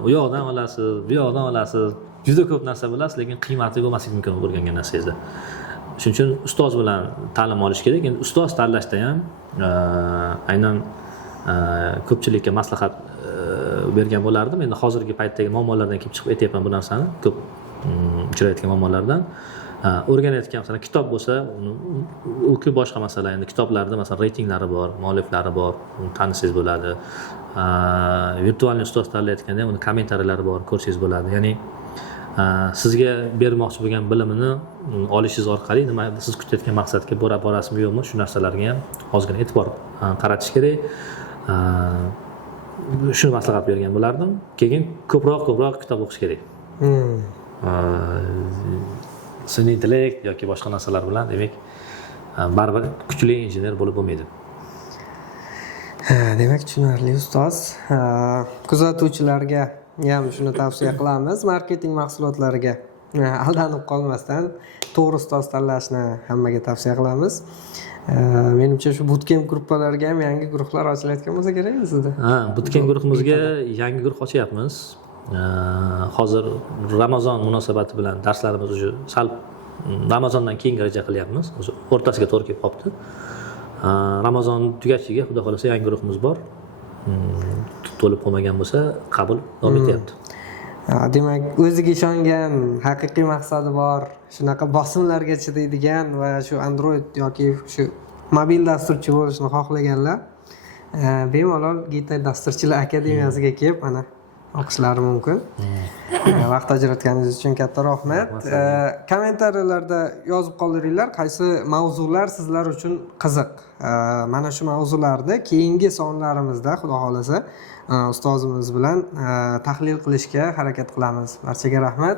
u yoqdan olasiz, bu yoqdan olasiz, juda ko'p narsa bilasiz, lekin qiymati bo'lmasligi mumkin o'rgangan narsangizda. Shuning uchun ustoz bilan ta'lim olish kerak. Endi ustoz tanlashda ham aynan ko'pchilikka maslahat bergan bo'lardim. Endi hozirgi paytdagi muammolardan kelib chiqib aytayapman bu narsani. Ko'p uchrayotgan muammolardan. O'rganayotgan masalan kitob bo'lsa, u boshqa masala. Endi kitoblarda masalan reytinglari bor, mualliflari bor, tanisangiz bo'ladi. Virtual ustoz tanlayotganda uni kommentariyalari bor, ko'rsangiz bo'ladi. Ya'ni sizga bermoqchi bo'lgan bilimini olishingiz orqali nima siz kutayotgan maqsadga borasizmi yo'qmi, shu narsalarga ham ozgina e'tibor qaratish kerak. Shuni maslahat bergan bo'lardim. Keyin ko'proq kitob o'qish kerak. Sun'iy intellekt yoki boshqa narsalar bilan demak baribir kuchli injener bo'lib bo'lmaydi. Demak, tushunarli ustoz. Kuzatuvchilarga ham shuni tavsiya qilamiz. Marketing mahsulotlariga aldanib qolmasdan to'g'ri ustoz tanlashni hammaga tavsiya qilamiz. Menimcha shu bootcamp guruhlariga ham yangi guruhlar ochilayotgan bo'lsa kerak sizda. Bootcamp guruhimizga yangi guruh ochyapmiz. Hozir Ramazon munosabati bilan darslarimiz sal Ramazondan keyin reja qilyapmiz. O'rtasiga to'g'ri kelib qolibdi. Ramazon tugashiga xudo xolasa yangi guruhimiz bor. To'lib qolmagan bo'lsa, qabul davom etyapti. Demak, o'ziga ishongan, haqiqiy maqsadi bor, shunaqa bosimlarga chidaydigan va shu Android yoki shu mobil dasturchi bo'lishni xohlaganlar bemalol Gita dasturchilar akademiyasiga kelib mana o'qishlari mumkin. Vaqt ajratganingiz uchun katta rahmat. Kommentariyalarda yozib qoldiringlar, qaysi mavzular sizlar uchun qiziq. Mana shu mavzularni keyingi sonlarimizda xudo xolasa ustozimiz bilan tahlil qilishga harakat qilamiz. Barchaga rahmat.